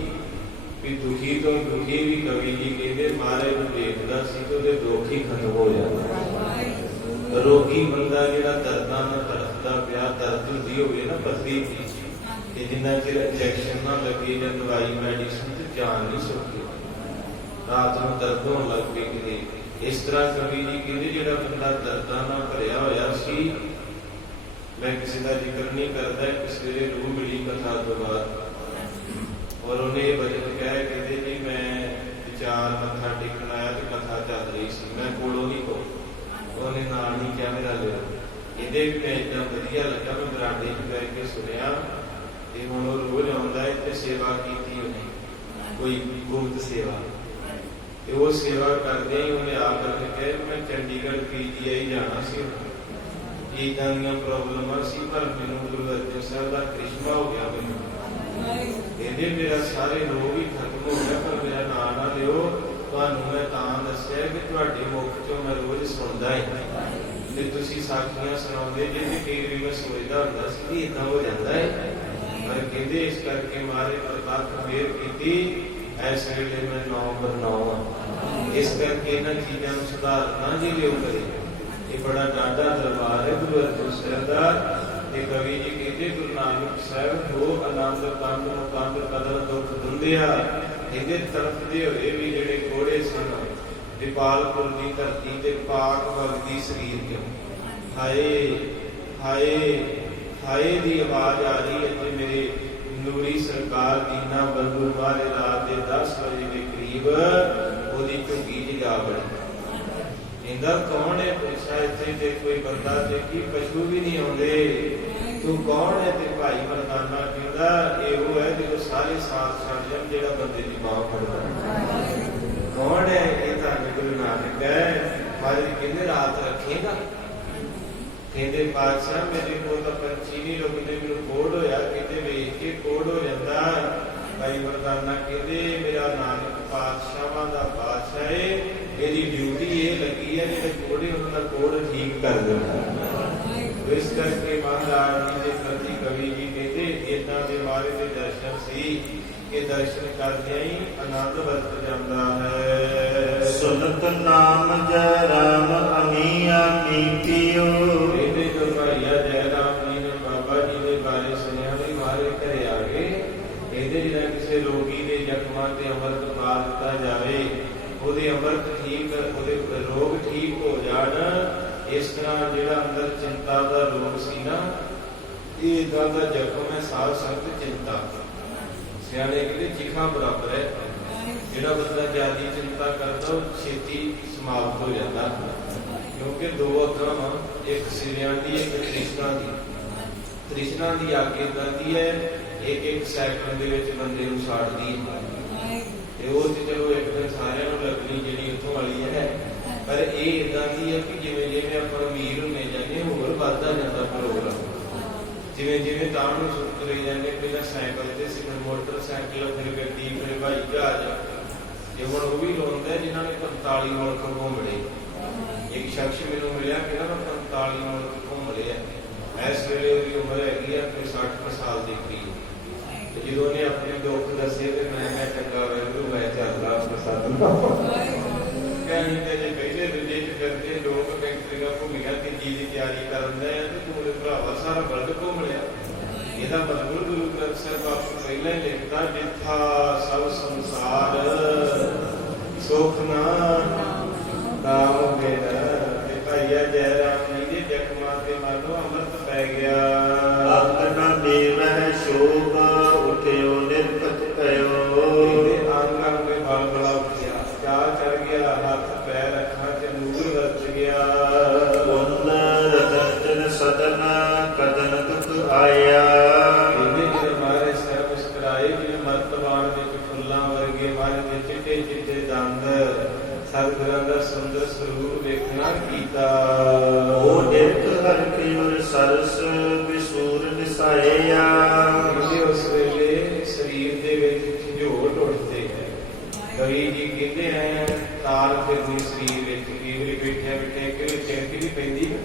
ਕਿ ਦੁਖੀ ਤੋਂ ਦੁਖੀ ਵੀ ਕਵੀ ਜੀ ਕਹਿੰਦੇ ਮਹਾਰਾਜ ਨੂੰ ਦੇਖਦਾ ਸੀ ਤੇ ਉਹਦੇ ਦੁੱਖ ਹੀ ਖਤਮ ਹੋ ਜਾਂਦਾ। ਰੋਗੀ ਬੰਦਾ ਜਿਹੜਾ ਦਰਦਾਂ ਨਾਲ ਤੜਫਦਾ ਪਿਆ, ਦਰਦ ਹੁੰਦੀ ਹੋਵੇ ਨਾ ਪੱਤੀ ਤੇ ਜਿੰਨਾ ਚਿਰ ਇੰਜੈਕਸ਼ਨ ਨਾ ਲੱਗੇ ਜਾਂ ਦਵਾਈ ਮੈਡੀਸਨ ਤੇ ਜਾਨ ਨਹੀਂ ਸਕਦੀ, ਰਾਤ ਨੂੰ ਦਰਦ ਹੋਣ ਲੱਗ ਪਈ ਕਿਤੇ। ਇਸ ਤਰ੍ਹਾਂ ਕਵੀ ਜੀ ਕਹਿੰਦੇ ਜਿਹੜਾ ਬੰਦਾ ਦਰਦਾਂ ਨਾਲ ਭਰਿਆ ਹੋਇਆ ਸੀ, ਮੈਂ ਕਿਸੇ ਦਾ ਜ਼ਿਕਰ ਨਹੀਂ ਕਰਦਾ, ਕਿਸੇ ਦੇ ਰੂਹ ਮਿਲੀ ਕਥਾ ਤੋਂ ਬਾਅਦ ਔਰ ਉਹਨੇ ਇਹ ਵਚਨ ਕਿਹਾ, ਕਹਿੰਦੇ ਜੀ ਮੈਂ ਵਿਚਾਰ ਮੱਥਾ ਟੇਕਣ ਆਇਆ ਤੇ ਮੱਥਾ ਚੱਲ ਰਹੀ ਸੀ, ਮੈਂ ਕੋਲੋਂ ਨਹੀਂ ਕੋ ਉਹਨੇ ਨਾਲ ਨਹੀਂ ਕਿਹਾ ਮੇਰਾ ਲਿਆ। ਇਹਦੇ ਵੀ ਮੈਂ ਇੰਨਾ ਵਧੀਆ ਲੱਗਾ, ਮੈਂ ਬਰਾਂਡੇ 'ਚ ਬੈਠ ਕੇ ਸੁਣਿਆ ਤੇ ਹੁਣ ਉਹ ਰੋਜ਼ ਆਉਂਦਾ ਹੈ ਤੇ ਸੇਵਾ ਕੀਤੀ ਉਹਨੇ, ਕੋਈ ਗੁਪਤ ਸੇਵਾ, ਤੇ ਉਹ ਸੇਵਾ ਕਰਦੇ ਹੀ ਉਹਨੇ ਆ ਕਰਕੇ ਕਿਹਾ ਮੈਂ ਚੰਡੀਗੜ੍ਹ PGI ਜਾਣਾ ਸੀ, ਇੱਦਾਂ ਦੀਆਂ ਪ੍ਰੋਬਲਮਾਂ ਸੀ, ਪਰ ਮੈਨੂੰ ਗੁਰੂ ਅਰਜਨ ਸਾਹਿਬ ਦਾ ਕ੍ਰਿਸ਼ਮਾ ਹੋ ਗਿਆ। ਮੈਨੂੰ ਇਹਦੇ ਮੇਰਾ ਸਾਰੇ ਰੋਗ ਹੀ ਖਤਮ ਹੋ ਗਿਆ, ਪਰ ਮੇਰਾ ਨਾਂ ਨਾ ਲਿਓ, ਤੁਹਾਨੂੰ ਮੈਂ ਤਾਂ ਦੱਸਿਆ ਕਿ ਤੁਹਾਡੇ ਮੁਖ ਚੋਂ ਮੈਂ ਰੋਜ਼ ਸੁਣਦਾ ਹੀ ਤੇ ਤੁਸੀਂ ਸਾਖੀਆਂ ਸੁਣਾਉਂਦੇ ਜੇ, ਤੇ ਕਈ ਵਾਰੀ ਮੈਂ ਸੋਚਦਾ ਹੁੰਦਾ ਸੀ ਕਿ ਏਦਾਂ ਹੋ ਜਾਂਦਾ ਹੈ, ਪਰ ਕਹਿੰਦੇ ਇਸ ਕਰਕੇ ਮਾਰੇ ਪ੍ਰਤਾਪ ਮੇਰ ਕੀਤੀ, ਇਸ ਵੇਲੇ ਮੈਂ 9 ਪਰ 9 ਹਾਂ। ਇਸ ਕਰਕੇ ਇਹਨਾਂ ਚੀਜ਼ਾਂ ਨੂੰ ਸੁਧਾਰਨਾ ਜੀ ਲਿਓ ਕਰੇ। ਇਹ ਬੜਾ ਡਾਢਾ ਦਰਬਾਰ ਹੈ ਗੁਰੂ ਅਰਜਨ ਸਾਹਿਬ ਦਾ। ਤੇ ਕਵੀ ਜੀ ਕਹਿੰਦੇ ਗੁਰੂ ਨਾਨਕ ਸਾਹਿਬ ਦੋ ਆਨੰਦ ਕੰਦ ਨੂੰ ਕੰਦ ਕਦਰ ਦੁੱਖ ਦੁੰਦਿਆ, ਇਹਦੇ ਤੜਫਦੇ ਹੋਏ ਵੀ ਜਿਹੜੇ ਕੋੜੇ ਸਨ, ਵਿਪਾਲਪੁਰ ਦੀ ਧਰਤੀ ਤੇ ਪਾਕ ਵਗਦੀ ਸਰੀਰ ਕਿਉਂ, ਹਾਏ ਹਾਏ ਹਾਏ ਦੀ ਆਵਾਜ਼ ਆ ਰਹੀ ਹੈ। ਤੇ ਮੇਰੇ ਨੂਰੀ ਸਰਕਾਰ ਦੀਨਾ ਬੰਧੂ ਮਾਰੇ ਰਾਤ ਦੇ 10 ਵਜੇ ਦੇ ਕਰੀਬ ਉਹਦੀ ਝੁੱਗੀ ਚ ਜਾ ਬੜੀ। ਇਹਦਾ ਕੌਣ ਹੈ? ਪੁੱਛਿਆ ਇੱਥੇ ਤੇ ਕੋਈ ਬੰਦਾ ਤੇ ਕੀ ਪਸ਼ੂ ਵੀ ਨਹੀਂ ਆਉਂਦੇ, ਤੂੰ ਕੌਣ ਹੈ? ਤੇ ਭਾਈ ਮਰਦਾਨਾ ਕਹਿੰਦਾ ਇਹ ਉਹ ਹੈ ਜਦੋਂ ਸਾਰੇ ਸਾਥ ਛੱਡ ਜਾਣ, ਜਿਹੜਾ ਬੰਦੇ ਦੀ ਬਾਹ ਫੜਦਾ। ਕੌਣ ਹੈ? ਇਹ ਤਾਂ ਗੁਰੂ ਨਾਨਕ ਹੈ। ਮਾਜਰੀ ਕਹਿੰਦੇ ਰਾਤ ਰੱਖੇਗਾ? ਕਹਿੰਦੇ ਪਾਤਸ਼ਾਹ ਮੇਰੇ ਕੋਲ ਤਾਂ ਪੰਛੀ ਨਹੀਂ ਰੁਕਦੇ, ਮੈਨੂੰ ਕੋੜ ਹੋਇਆ, ਕਹਿੰਦੇ ਵੇਖ ਕੇ ਕੋੜ ਹੋ ਜਾਂਦਾ। ਭਾਈ ਮਰਦਾਨਾ ਕਹਿੰਦੇ ਮੇਰਾ ਨਾਨਕ ਪਾਤਸ਼ਾਹਾਂ ਦਾ ਪਾਤਸ਼ਾਹ ਹੈ, ਇਹਦੀ ਡਿਊਟੀ ਇਹ ਲੱਗੀ ਹੈ ਜਿਹੜੇ ਕੋੜੇ ਉਹਨਾਂ ਦਾ ਕੋੜ ਠੀਕ ਕਰ ਦੇਣਾ। ਇਸ ਕਰਕੇ ਮਹਾਰਾਜ ਜੀ ਦੇ ਪ੍ਰਤੀ ਕਵੀ ਜੀ ਕਹਿੰਦੇ ਏਦਾਂ ਦੇ ਮਾਰੇ ਦੇ ਦਰਸ਼ਨ ਸੀ ਕਿ ਦਰਸ਼ਨ ਕਰਦਿਆਂ ਹੀ ਆਨੰਦ ਵਰਤ ਜਾਂਦਾ ਹੈ। ਸੁਨਤ ਨਾਮ ਜੈ ਰਾਮ ਅਮੀਆ ਮੀਤਿਓ। ਇਹਦੇ ਜੋ ਭਾਈਆ ਜੈ ਰਾਮ ਜੀ ਨੇ ਬਾਬਾ ਜੀ ਦੇ ਬਾਰੇ ਸੁਣਿਆ ਵੀ ਮਾਰੇ ਘਰੇ ਆ ਗਏ। ਇਹਦੇ ਜਿਹੜਾ ਕਿਸੇ ਰੋਗੀ ਦੇ ਜ਼ਖਮਾਂ ਤੇ ਅੰਮ੍ਰਿਤ ਪਾ ਦਿੱਤਾ ਜਾਵੇ, ਉਹਦੇ ਅੰਮ੍ਰਿਤ ਠੀਕ, ਉਹਦੇ ਰੋਗ ਠੀਕ ਹੋ ਜਾਣ। ਇਸ ਤਰ੍ਹਾਂ ਜਿਹੜਾ ਅੰਦਰ ਚਿੰਤਾ ਦਾ ਰੋਗ ਸੀ ਨਾ, ਇਹ ਇਦਾਂ ਦਾ ਜ਼ਖਮ ਹੈ ਸਾਧ ਸੰਗਤ ਚਿੰਤਾ। ਸਿਆਣੇ ਕਹਿੰਦੇ ਚਿਖਾ ਬਰਾਬਰ ਹੈ। ਜਿਹੜਾ ਬੰਦਾ ਜ਼ਿਆਦੀ ਚਿੰਤਾ ਕਰਦਾ ਉਹ ਛੇਤੀ ਸਮਾਪਤ ਹੋ ਜਾਂਦਾ, ਕਿਉਂਕਿ ਦੋ ਅੱਖਾਂ, ਇੱਕ ਸਿਰਿਆਂ ਦੀ, ਇੱਕ ਤ੍ਰਿਸ਼ਨਾ ਦੀ। ਤ੍ਰਿਸ਼ਨਾ ਦੀ ਅੱਗ ਏਦਾਂ ਦੀ ਹੈ, ਇੱਕ ਸੈਕਿੰਡ ਦੇ ਵਿੱਚ ਬੰਦੇ ਨੂੰ ਸਾੜਦੀ ਹੈ। ਤੇ ਉਹ ਤੇ ਚਲੋ ਇੱਕ ਦਿਨ ਸਾਰਿਆਂ ਨੂੰ ਲੱਗਣੀ ਜਿਹੜੀ ਉੱਥੋਂ ਵਾਲੀ ਹੈ, ਪਰ ਇਹ ਏਦਾਂ ਦੀ ਹੈ ਕਿ ਜਿਵੇਂ ਜਿਵੇਂ ਆਪਾਂ ਅਮੀਰ ਹੁੰਦੇ ਜਾਂਦੇ ਹੋਰ ਵੱਧਦਾ ਜਾਂਦਾ ਪ੍ਰੋਗਰਾਮ। ਜਿਵੇਂ ਜਿਵੇਂ ਤਾਂ ਨੂੰ ਸੁੱਖ ਕਰੀ ਜਾਂਦੇ, ਪਹਿਲਾਂ ਸਾਈਕਲ ਤੇ ਸੀ, ਫਿਰ ਮੋਟਰਸਾਈਕਲ, ਫਿਰ ਗੱਡੀ, ਫਿਰ ਹਵਾਈ ਜਹਾਜ਼। ਤੇ ਹੁਣ ਉਹ ਵੀ ਲਾਉਂਦਾ ਜਿਨ੍ਹਾਂ ਨੇ 45 ਮੁਲਕ ਘੁੰਮ ਲਏ। ਇੱਕ ਸ਼ਖਸ ਮੈਨੂੰ ਮਿਲਿਆ ਕਿ ਮੈਂ 45 ਮੁਲਕ ਘੁੰਮ ਲਿਆ। ਇਸ ਵੇਲੇ ਉਹਦੀ ਉਮਰ ਹੈਗੀ ਆ ਕੋਈ 60 ਸਾਲ ਦੇ ਕਰੀਬ। ਤੇ ਜਦੋਂ ਉਹਨੇ ਆਪਣੇ ਦੁੱਖ ਦੱਸੇ ਤੇ ਮੈਂ ਚੰਗਾ ਵੈਗਰੂ ਮੈਂ ਚੱਲਦਾ ਪ੍ਰਸਾਦ ਕਹਿੰਦੇ ਜੇ ਪਹਿਲੇ ਦੂਜੇ ਚ ਫਿਰਦੇ ਲੋਕ ਫੈਕਟਰੀਆਂ ਘੁੰਮੀਆਂ ਤੇ ਜੀ ਦੀ ਤਿਆਰੀ ਕਰਨ ਦੇ ਤੇ ਤੂੰ ਦੇ ਭਰਾਵਾ ਸਾਰਾ ਵਰਲਡ ਘੁੰਮ ਲਿਆ। ਇਹਦਾ ਮਤਲਬ ਗੁਰੂ ਗ੍ਰੰਥ ਸਾਹਿਬ ਆਪ ਪਹਿਲਾਂ ਹੀ ਲਿਖਦਾ ਜਿੱਥਾ ਸਭ ਸੰਸਾਰ ਸੁਖ ਨਾ ਨਾਮ ਮੇਰਾ। ਤੇ ਭਾਈਆ ਜੈ ਰਾਮ ਜੀ ਦੇ ਜ਼ਖਮਾਂ ਤੇ ਮਨੋਂ ਅੰਮ੍ਰਿਤ ਪੈ ਗਿਆ। ਆਪਣਾ ਦੇਵਹਿ ਸ਼ੋਭ ਉਠਿਓ ਨਿਰਪਤ ਭਇਓ। ਅੰਗ ਅੰਗ ਦੇ ਬਲ ਬੜਾ ਉੱਠਿਆ, ਚਾਹ ਚੜ ਗਿਆ, ਹੱਥ ਪੈਰ ਅੱਖਾਂ ਚ ਨੂਰ ਵਰਤ ਗਿਆ। ਕੁੰਦ ਰਤਨ ਸਦਨ ਕਦਨ ਦੁਖ ਆਇਆ। ਇਹਦੇ ਜਿਹੜੇ ਮਹਾਰਾਜ ਸਾਹਿਬ ਮੁਸਕਰਾਏ, ਜਿਹੜੇ ਮਰਤਬਾਨ ਵਿੱਚ ਫੁੱਲਾਂ ਵਰਗੇ ਮਹਾਰਾਜ ਦੇ ਚਿੱਟੇ ਚਿੱਟੇ ਦੰਦ, ਸਤਿਗੁਰਾਂ ਦਾ ਸੁੰਦਰ ਸਰੂਪ ਵੇਖਣਾ ਕੀਤਾ। ਉਹ ਨਿਰਕ ਹਰ ਕਿਉ ਸਰਸ ਵਿਸੂਰ ਨਿਸਾਇਆ। ਉਸ ਵੇਲੇ ਸਰੀਰ ਦੇ ਵਿੱਚ ਝੰਜੋੜ ਉੱਠਦੇ ਹੈ। ਕਵੀ ਜੀ ਕਹਿੰਦੇ ਹੈ ਤਾਲ ਫਿਰਦੀ ਸਰੀਰ ਵਿੱਚ, ਕਈ ਵਾਰੀ ਬੈਠਿਆ ਬੈਠਿਆ ਕਿ ਚਿੰਕ ਵੀ ਪੈਂਦੀ ਹੈ।